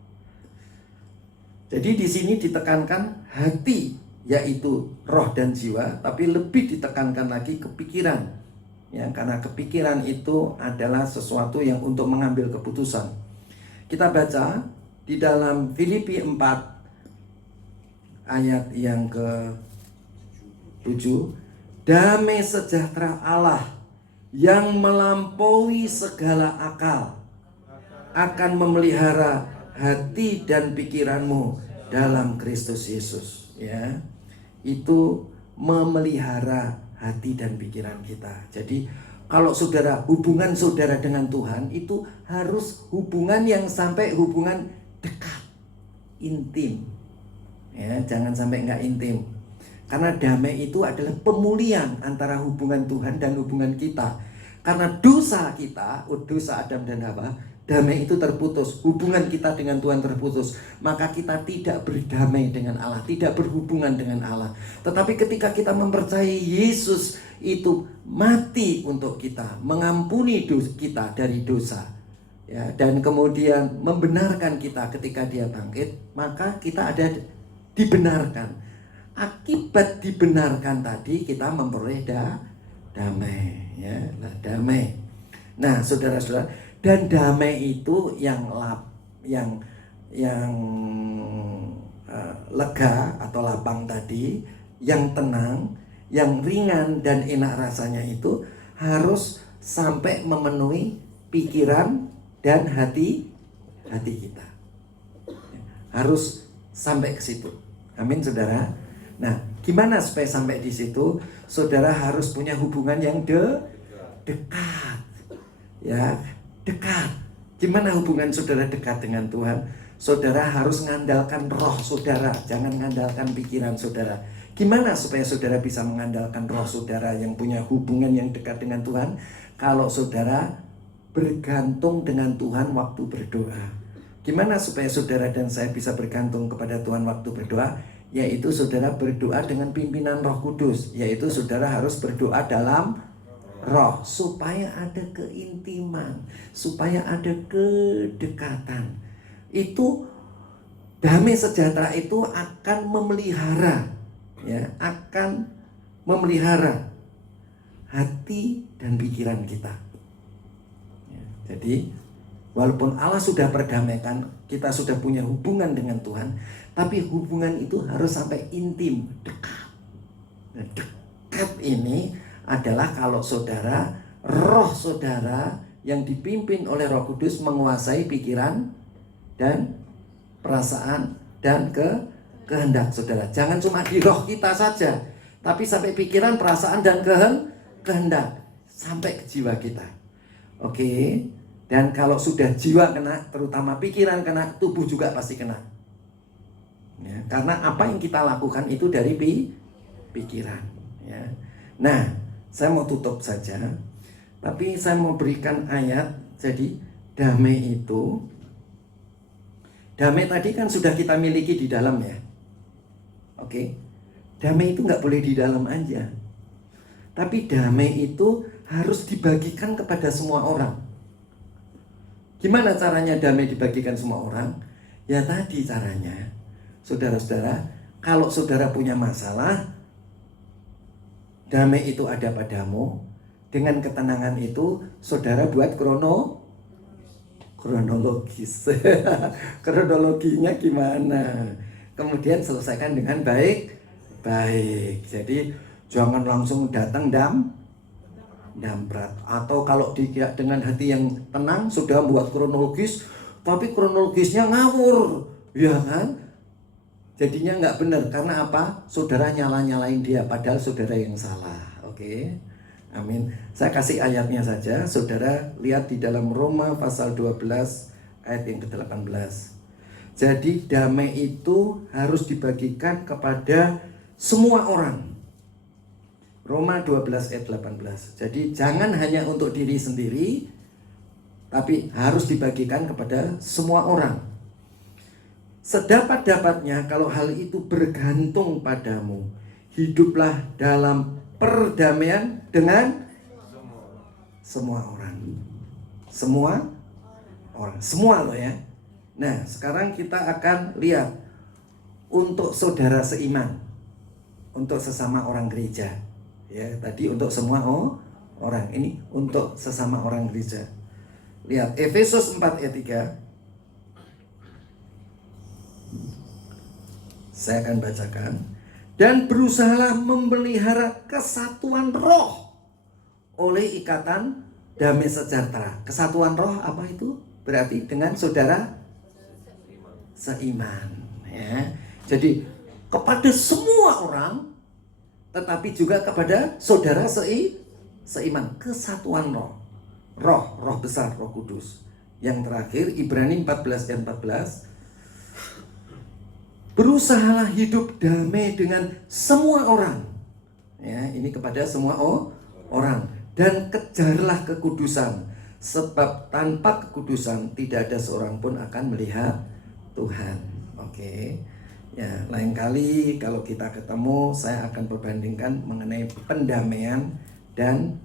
Jadi di sini ditekankan hati, yaitu roh dan jiwa, tapi lebih ditekankan lagi ke pikiran. Ya, karena kepikiran itu adalah sesuatu yang untuk mengambil keputusan. Kita baca di dalam Filipi 4 ayat yang ke-7. Damai sejahtera Allah yang melampaui segala akal akan memelihara hati dan pikiranmu dalam Kristus Yesus. Ya, itu memelihara hati dan pikiran kita. Jadi kalau saudara, hubungan saudara dengan Tuhan itu harus hubungan yang sampai hubungan dekat, intim. Ya, jangan sampai nggak intim. Karena damai itu adalah pemulihan antara hubungan Tuhan dan hubungan kita. Karena dosa kita, dosa Adam dan Hawa, damai itu terputus. Hubungan kita dengan Tuhan terputus. Maka kita tidak berdamai dengan Allah, tidak berhubungan dengan Allah. Tetapi ketika kita mempercayai Yesus itu mati untuk kita, mengampuni kita dari dosa, ya, dan kemudian membenarkan kita ketika Dia bangkit, maka kita ada dibenarkan. Akibat dibenarkan tadi kita memperoleh damai, ya, damai. Nah, saudara-saudara, dan damai itu yang lega atau lapang tadi, yang tenang, yang ringan dan enak rasanya itu harus sampai memenuhi pikiran dan hati kita. Harus sampai ke situ. Amin, saudara. Nah, gimana supaya sampai di situ? Saudara harus punya hubungan yang dekat. Ya, dekat. Gimana hubungan saudara dekat dengan Tuhan? Saudara harus mengandalkan roh saudara, jangan mengandalkan pikiran saudara. Gimana supaya saudara bisa mengandalkan roh saudara yang punya hubungan yang dekat dengan Tuhan? Kalau saudara bergantung dengan Tuhan waktu berdoa. Gimana supaya saudara dan saya bisa bergantung kepada Tuhan waktu berdoa? Yaitu saudara berdoa dengan pimpinan Roh Kudus. Yaitu saudara harus berdoa dalam roh, supaya ada keintiman, supaya ada kedekatan. Itu damai sejahtera itu akan memelihara, ya, akan memelihara hati dan pikiran kita. Ya, jadi walaupun Allah sudah perdamaikan, kita sudah punya hubungan dengan Tuhan, tapi hubungan itu harus sampai intim, dekat. Nah, dekat ini adalah kalau saudara, roh saudara yang dipimpin oleh Roh Kudus menguasai pikiran dan perasaan dan kehendak saudara. Jangan cuma di roh kita saja, tapi sampai pikiran, perasaan dan kehendak sampai ke jiwa kita. Oke. Dan kalau sudah jiwa kena, terutama pikiran kena, tubuh juga pasti kena. Ya, karena apa yang kita lakukan itu dari pikiran. Ya. Nah, saya mau tutup saja, tapi saya mau berikan ayat. Jadi damai itu, damai tadi kan sudah kita miliki di dalam, ya. Oke, damai itu nggak boleh di dalam aja, tapi damai itu harus dibagikan kepada semua orang. Gimana caranya damai dibagikan semua orang? Ya tadi caranya, saudara-saudara, kalau saudara punya masalah, damai itu ada padamu. Dengan ketenangan itu, saudara buat kronologis. Kronologinya gimana? Kemudian selesaikan dengan baik. Jadi jangan langsung datang damprat. Atau kalau dengan hati yang tenang sudah buat kronologis, tapi kronologisnya ngawur, ya kan? Jadinya nggak benar. Karena apa? Saudara nyalain dia, padahal saudara yang salah. Oke, amin. Saya kasih ayatnya saja. Saudara lihat di dalam Roma pasal 12 ayat yang ke-18. Jadi damai itu harus dibagikan kepada semua orang. Roma 12 ayat 18. Jadi jangan hanya untuk diri sendiri, tapi harus dibagikan kepada semua orang. Sedapat-dapatnya kalau hal itu bergantung padamu, hiduplah dalam perdamaian dengan semua orang. Semua orang. Semua loh ya. Nah, sekarang kita akan lihat untuk saudara seiman, untuk sesama orang gereja. Ya, tadi untuk semua orang, ini untuk sesama orang gereja. Lihat Efesus 4 ayat 3. Saya akan bacakan. Dan berusahalah memelihara kesatuan roh oleh ikatan damai sejahtera. Kesatuan roh apa itu? Berarti dengan saudara seiman, ya. Jadi kepada semua orang, tetapi juga kepada saudara seiman. Kesatuan roh. Roh besar, Roh Kudus. Yang terakhir Ibrani 14 dan 14. Berusahalah hidup damai dengan semua orang. Ya, ini kepada semua orang. Dan kejarlah kekudusan, sebab tanpa kekudusan tidak ada seorang pun akan melihat Tuhan. Oke. Ya, lain kali kalau kita ketemu saya akan perbandingkan mengenai pendamaian dan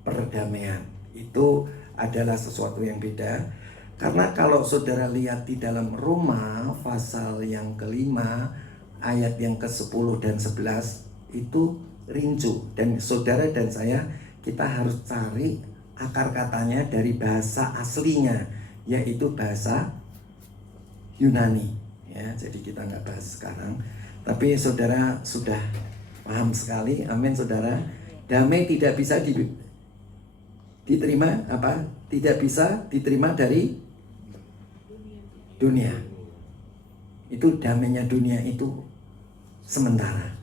perdamaian. Itu adalah sesuatu yang beda. Karena kalau saudara lihat di dalam Roma pasal yang kelima ayat yang ke-10 dan 11 itu rincu. Dan saudara dan saya kita harus cari akar katanya dari bahasa aslinya, yaitu bahasa Yunani. Ya, jadi kita nggak bahas sekarang. Tapi saudara sudah paham sekali, amin saudara. Damai tidak bisa diterima apa? Tidak bisa diterima dari dunia. Itu damainya dunia itu sementara.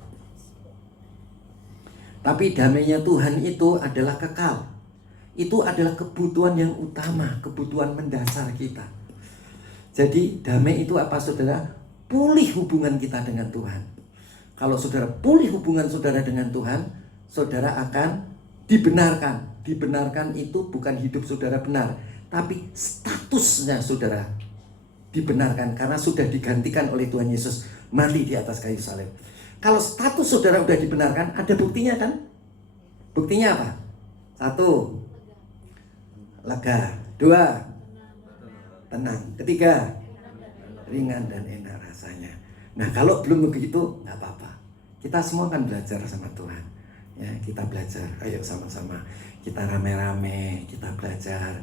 Tapi damainya Tuhan itu adalah kekal. Itu adalah kebutuhan yang utama, kebutuhan mendasar kita. Jadi damai itu apa saudara? Pulih hubungan kita dengan Tuhan. Kalau saudara pulih hubungan saudara dengan Tuhan, saudara akan dibenarkan. Dibenarkan itu bukan hidup saudara benar, tapi statusnya saudara dibenarkan karena sudah digantikan oleh Tuhan Yesus mati di atas kayu salib. Kalau status saudara sudah dibenarkan, ada buktinya kan? Buktinya apa? 1, lega. 2, tenang. 3, ringan dan enak rasanya. Nah, kalau belum begitu, nggak apa-apa. Kita semua kan belajar sama Tuhan. Ya, kita belajar. Ayo sama-sama. Kita rame-rame, kita belajar.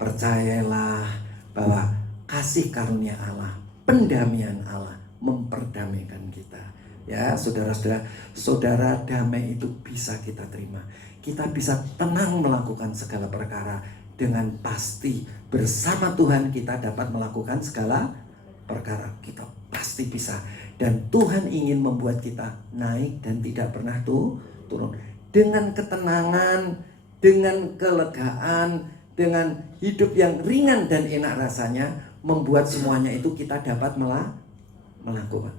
Percayalah bahwa kasih karunia Allah, pendamaian Allah memperdamaikan kita. Ya, saudara-saudara, saudara damai itu bisa kita terima. Kita bisa tenang melakukan segala perkara dengan pasti. Bersama Tuhan kita dapat melakukan segala perkara. Kita pasti bisa. Dan Tuhan ingin membuat kita naik dan tidak pernah turun. Dengan ketenangan, dengan kelegaan, dengan hidup yang ringan dan enak rasanya, membuat semuanya itu kita dapat melakukan.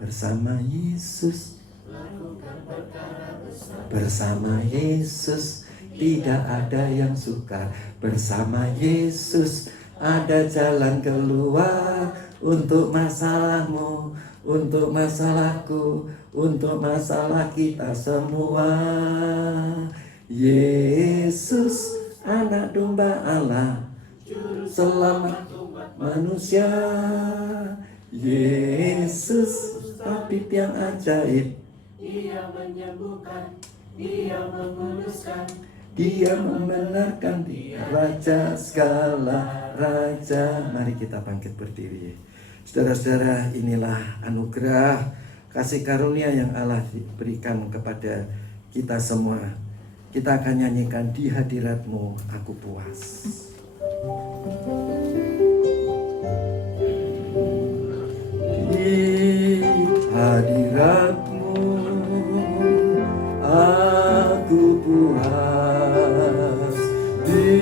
Bersama Yesus, bersama Yesus tidak ada yang sukar. Bersama Yesus ada jalan keluar untuk masalahmu, untuk masalahku, untuk masalah kita semua. Yesus anak domba Allah, selamat manusia. Yesus tabib yang ajaib, Dia menyembuhkan, Dia menguduskan, Dia membenarkan, Dia Raja segala raja. Mari kita bangkit berdiri. Saudara-saudara, inilah anugerah kasih karunia yang Allah berikan kepada kita semua. Kita akan nyanyikan di hadirat-Mu aku puas. Di hadirat-Mu aku puas. Di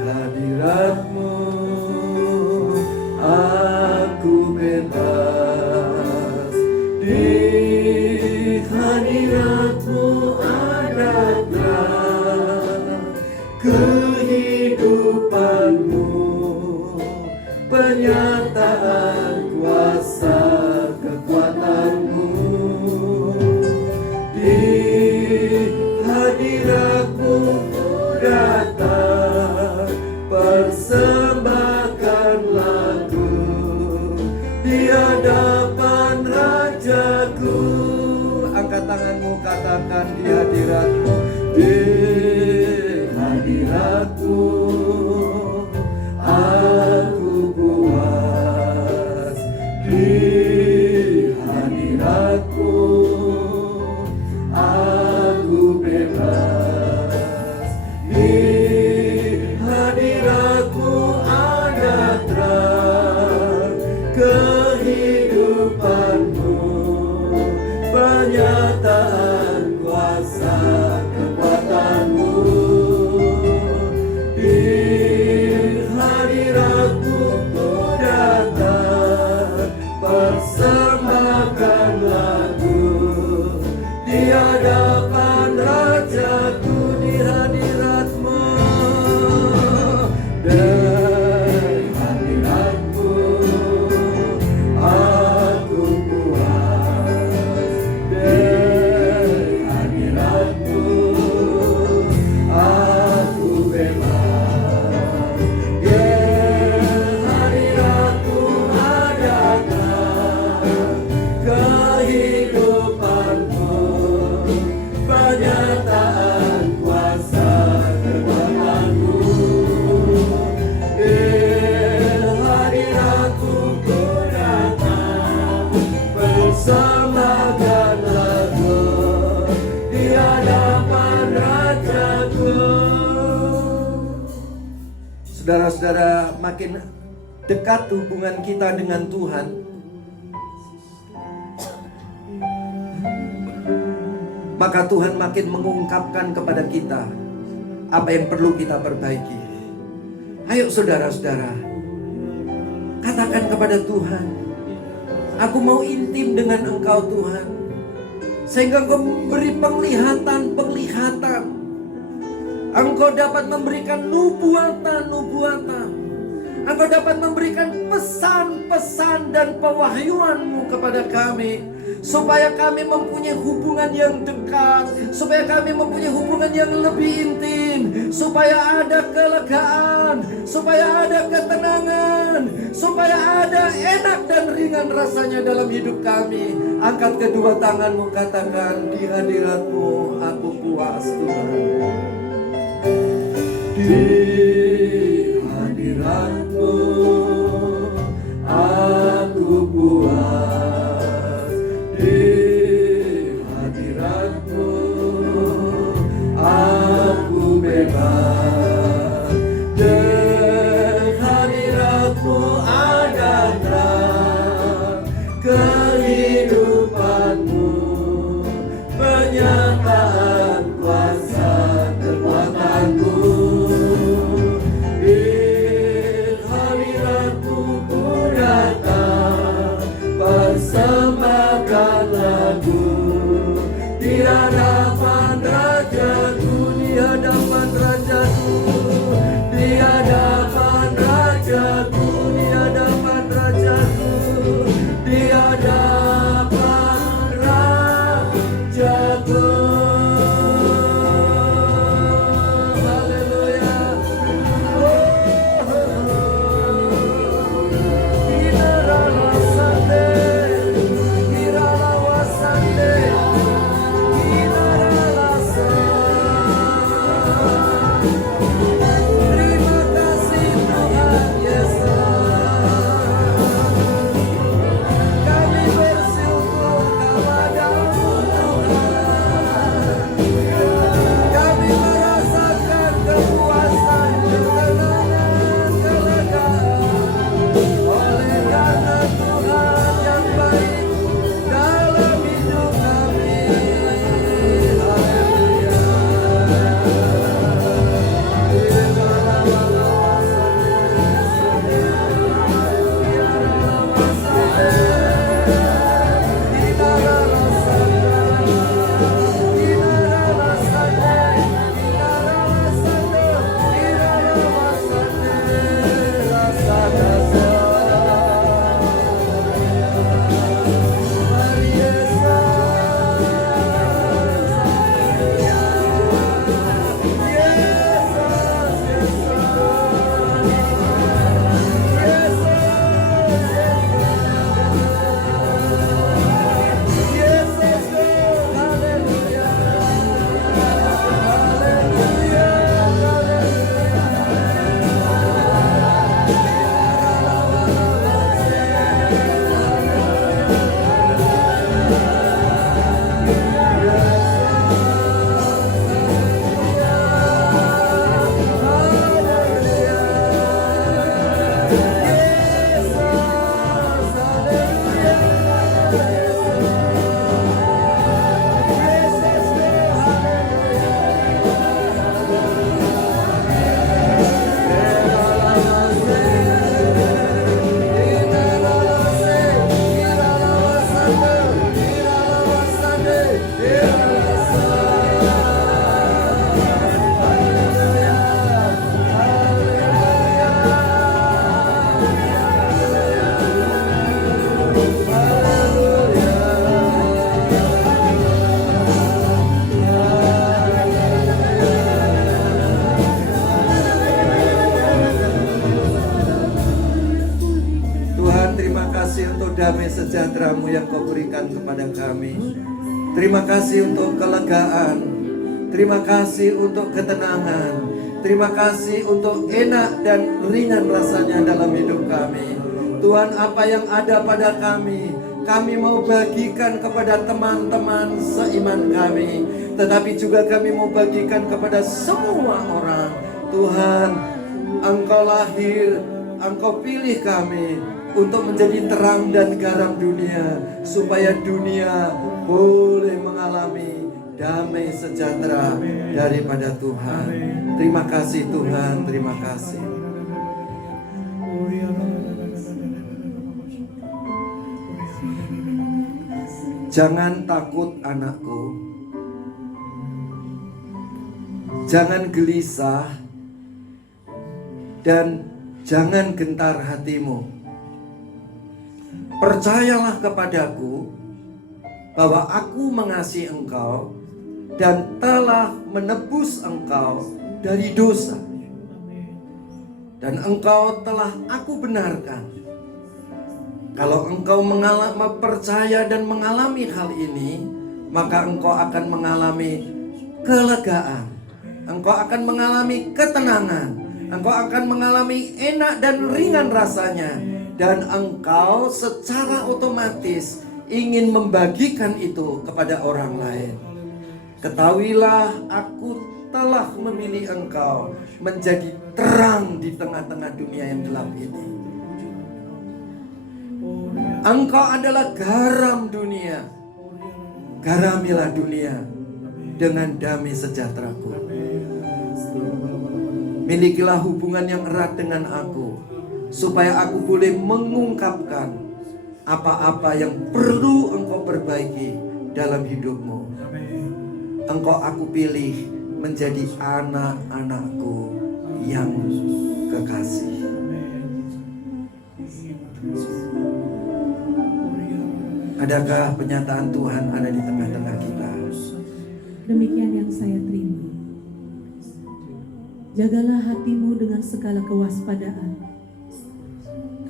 hadirat-Mu aku bebas. Di hadirat-Mu ada terang kehidupan-Mu, penyataan kuasa kekuatan-Mu. Di hadirat-Mu datang persembahkan lagu di hadapan Rajaku. Angkat tanganmu, katakan di hadirat-Mu, di hadirat-Mu aku puas. Di hadirat-Mu aku bebas. saudara-saudara makin dekat hubungan kita dengan Tuhan, maka Tuhan makin mengungkapkan kepada kita apa yang perlu kita perbaiki. Ayo saudara-saudara, katakan kepada Tuhan, aku mau intim dengan Engkau Tuhan, sehingga Engkau memberi penglihatan. Engkau dapat memberikan nubuatan. Engkau dapat memberikan pesan-pesan dan pewahyuan-Mu kepada kami, supaya kami mempunyai hubungan yang dekat, supaya kami mempunyai hubungan yang lebih intim, supaya ada kelegaan, supaya ada ketenangan, supaya ada enak dan ringan rasanya dalam hidup kami. Angkat kedua tanganmu, katakan, di hadirat-Mu aku puas Tuhan. Di hadirat-Mu aku puas, di hadirat-Mu aku bebas, di hadirat-Mu ada terang kehidupan-Mu, penyataan kuasa kekuatan-Mu. Persembahkan lagu di hadapan Rajaku, di hadapan Rajaku, di hadapan Rajaku, di hadapan Rajaku, di hadapan Rajaku. Damai sejahtera-Mu yang Kau berikan kepada kami. Terima kasih untuk kelegaan. Terima kasih untuk ketenangan. Terima kasih untuk enak dan ringan rasanya dalam hidup kami. Tuhan, apa yang ada pada kami mau bagikan kepada teman-teman seiman kami. Tetapi juga kami mau bagikan kepada semua orang. Tuhan, Engkau lahir, Engkau pilih kami untuk menjadi terang dan garam dunia, supaya dunia boleh mengalami damai sejahtera daripada Tuhan. Terima kasih Tuhan, terima kasih. Jangan takut anakku, jangan gelisah, dan jangan gentar hatimu. Percayalah kepadaku bahwa aku mengasihi engkau dan telah menebus engkau dari dosa. Dan engkau telah aku benarkan. Kalau engkau percaya dan mengalami hal ini, maka engkau akan mengalami kelegaan. Engkau akan mengalami ketenangan. Engkau akan mengalami enak dan ringan rasanya. Dan engkau secara otomatis ingin membagikan itu kepada orang lain. Ketahuilah, aku telah memilih engkau menjadi terang di tengah-tengah dunia yang gelap ini. Engkau adalah garam dunia. Garamilah dunia dengan damai sejahteraku. Milikilah hubungan yang erat dengan aku, supaya aku boleh mengungkapkan apa-apa yang perlu engkau perbaiki dalam hidupmu. Engkau aku pilih menjadi anak-anakku yang kekasih. Adakah penyataan Tuhan ada di tengah-tengah kita? Demikian yang saya terima. Jagalah hatimu dengan segala kewaspadaan,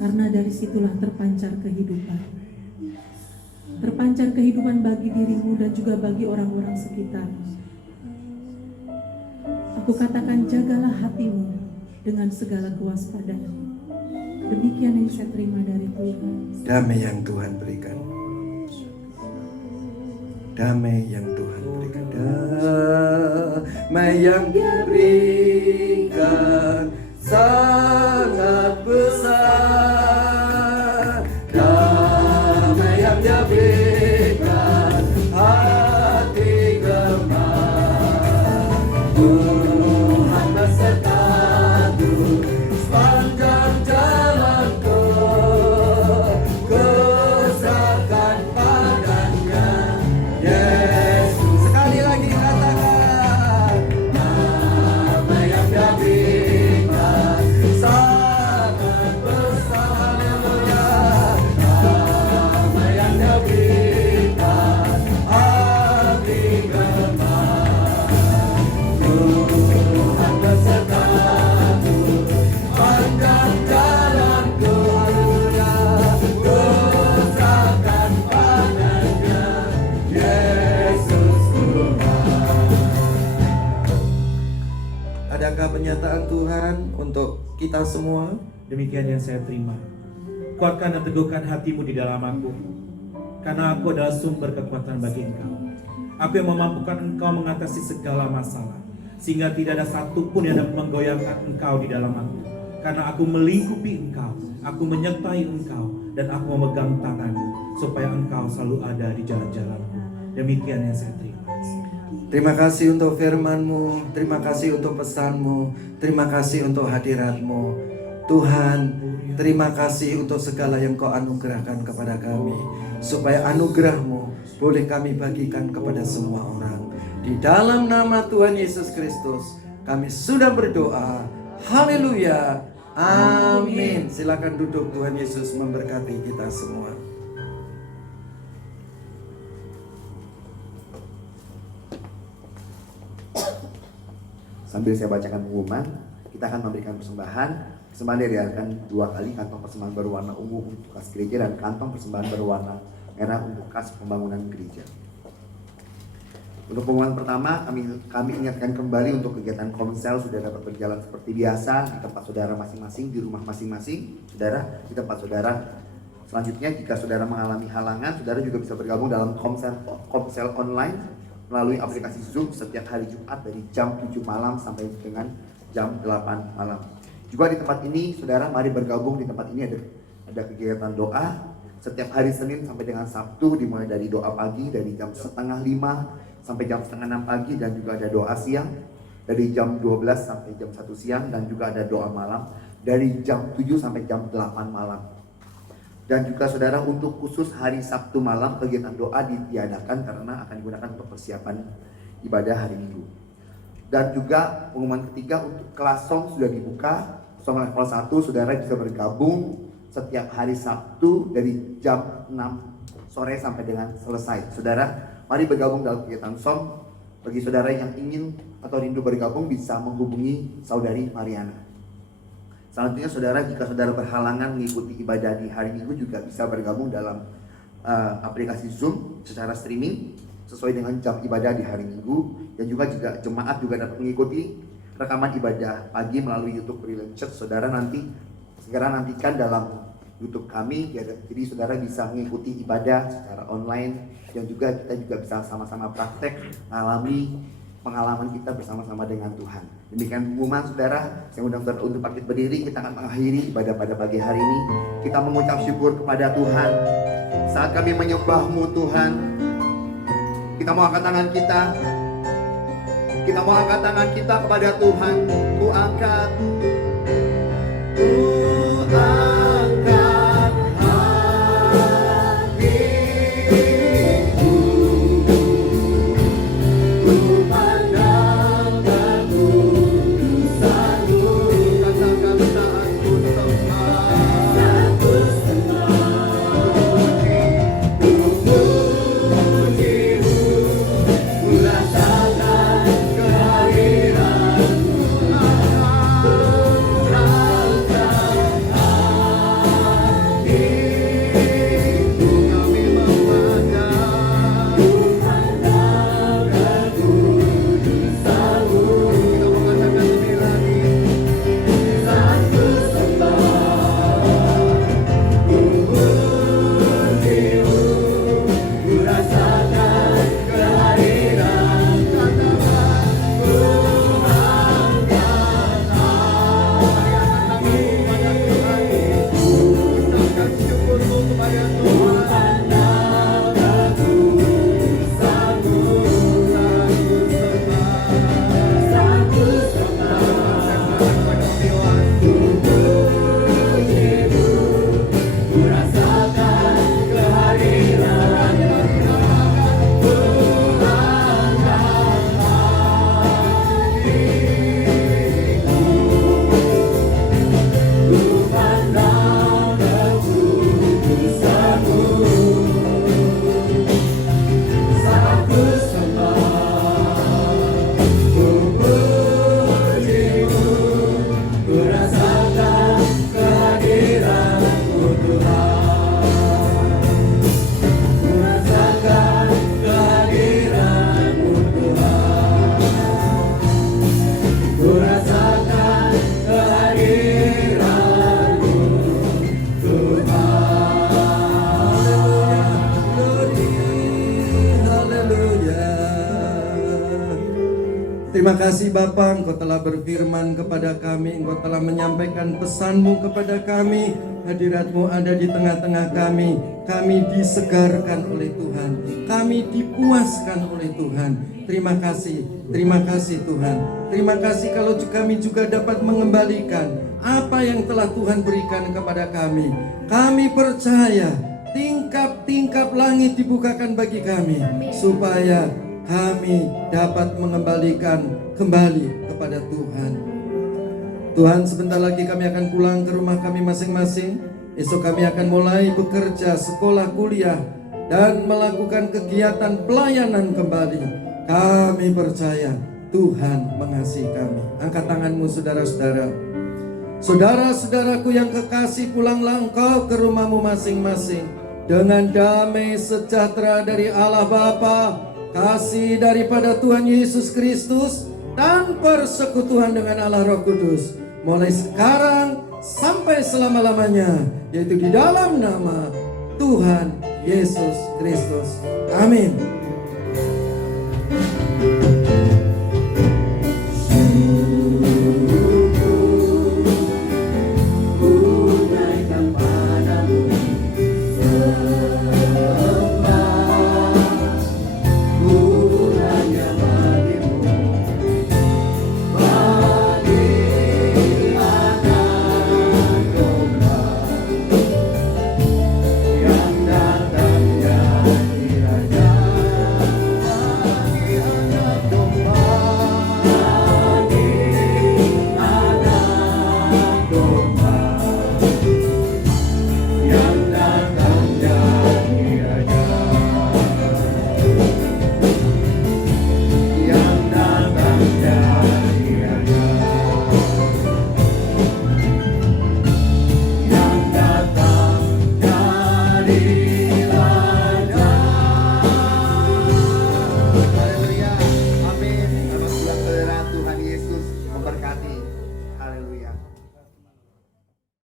karena dari situlah terpancar kehidupan. Terpancar kehidupan bagi dirimu dan juga bagi orang-orang sekitar. Aku katakan, jagalah hatimu dengan segala kewaspadaan. Demikian yang saya terima dari Tuhan. Damai yang Tuhan berikan. Damai yang Tuhan berikan. Damai yang diberikan sangat besar. Damai yang diberikan hati gemar. Tuhan besertaku sepanjang jalanku. Kusahkan padanya Yesus. Sekali lagi katakan, damai yang diberikan sangat besar. Haleluya. Damai yang diberikan hati gemar. Tuhan besertaku panjang jalanku. Haleluya. Kusahkan padanya Yesus Tuhan. Adakah pernyataan Tuhan untuk kita semua? Demikian yang saya terima. Kuatkan dan teguhkan hatimu di dalam aku, karena aku adalah sumber kekuatan bagi engkau. Aku yang memampukan engkau mengatasi segala masalah, sehingga tidak ada satupun yang dapat menggoyahkan engkau di dalam aku. Karena aku melingkupi engkau, aku menyertai engkau, dan aku memegang tanganmu, supaya engkau selalu ada di jalan-jalanmu. Demikian yang saya terima. Terima kasih untuk firman-Mu, terima kasih untuk pesan-Mu, terima kasih untuk hadirat-Mu. Tuhan, terima kasih untuk segala yang Kau anugerahkan kepada kami, supaya anugerah-Mu boleh kami bagikan kepada semua orang. Di dalam nama Tuhan Yesus Kristus, kami sudah berdoa. Haleluya. Amin. Silakan duduk. Tuhan Yesus memberkati kita semua. Sambil saya bacakan pengumuman, kita akan memberikan persembahan. Persembahan diriarkan 2 kali, kantong persembahan berwarna ungu untuk kas gereja dan kantong persembahan berwarna merah untuk kas pembangunan gereja. Untuk pengumuman pertama, kami ingatkan kembali untuk kegiatan komsel sudah dapat berjalan seperti biasa di tempat saudara masing-masing, di rumah masing-masing, saudara, di tempat saudara. Selanjutnya, jika saudara mengalami halangan, saudara juga bisa bergabung dalam komsel online melalui aplikasi Zoom setiap hari Jumat dari jam 7 malam sampai dengan jam 8 malam. Juga di tempat ini, saudara, mari bergabung. Di tempat ini ada kegiatan doa setiap hari Senin sampai dengan Sabtu, dimulai dari doa pagi dari jam 4:30 sampai jam 5:30 pagi, dan juga ada doa siang dari jam 12 sampai jam 1 siang, dan juga ada doa malam dari jam 7 sampai jam 8 malam. Dan juga saudara, untuk khusus hari Sabtu malam kegiatan doa ditiadakan karena akan digunakan untuk persiapan ibadah hari Minggu. Dan juga pengumuman ketiga, untuk kelas song sudah dibuka. Song level 1 saudara bisa bergabung setiap hari Sabtu dari jam 6 sore sampai dengan selesai. Saudara, mari bergabung dalam kegiatan song. Bagi saudara yang ingin atau rindu bergabung bisa menghubungi saudari Mariana. Selanjutnya saudara, jika saudara berhalangan mengikuti ibadah di hari Minggu juga bisa bergabung dalam aplikasi Zoom secara streaming sesuai dengan jam ibadah di hari Minggu. Dan juga jemaat juga dapat mengikuti rekaman ibadah pagi melalui YouTube Brilliant Church. Saudara segera nantikan dalam YouTube kami, jadi saudara bisa mengikuti ibadah secara online, dan juga kita juga bisa sama-sama praktek mengalami pengalaman kita bersama-sama dengan Tuhan. Demikian pengumuman saudara. Saya undang saudara untuk bangkit berdiri. Kita akan mengakhiri ibadah pada pagi hari ini. Kita mengucap syukur kepada Tuhan. Saat kami menyembah-Mu Tuhan, kita mau angkat tangan kita. Kita mau angkat tangan kita kepada Tuhan. Ku angkat hatiku, ku pandang keputusan-Mu. Katakan saat ku puji-Mu, ku rasakan kehadiran-Mu. Terima kasih Bapa, Engkau telah berfirman kepada kami, Engkau telah menyampaikan pesan-Mu kepada kami. Hadirat-Mu ada di tengah-tengah kami. Kami disegarkan oleh Tuhan, kami dipuaskan oleh Tuhan. Terima kasih Tuhan. Terima kasih kalau kami juga dapat mengembalikan apa yang telah Tuhan berikan kepada kami. Kami percaya tingkap-tingkap langit dibukakan bagi kami, supaya kami dapat mengembalikan kembali kepada Tuhan. Tuhan, sebentar lagi kami akan pulang ke rumah kami masing-masing. Esok kami akan mulai bekerja, sekolah, kuliah, dan melakukan kegiatan pelayanan kembali. Kami percaya Tuhan mengasihi kami. Angkat tanganmu saudara-saudara. Saudara-saudaraku yang kekasih, pulanglah engkau ke rumahmu masing-masing dengan damai sejahtera dari Allah Bapa, kasih daripada Tuhan Yesus Kristus, dan persekutuan dengan Allah Roh Kudus, mulai sekarang sampai selama-lamanya, yaitu di dalam nama Tuhan Yesus Kristus. Amin.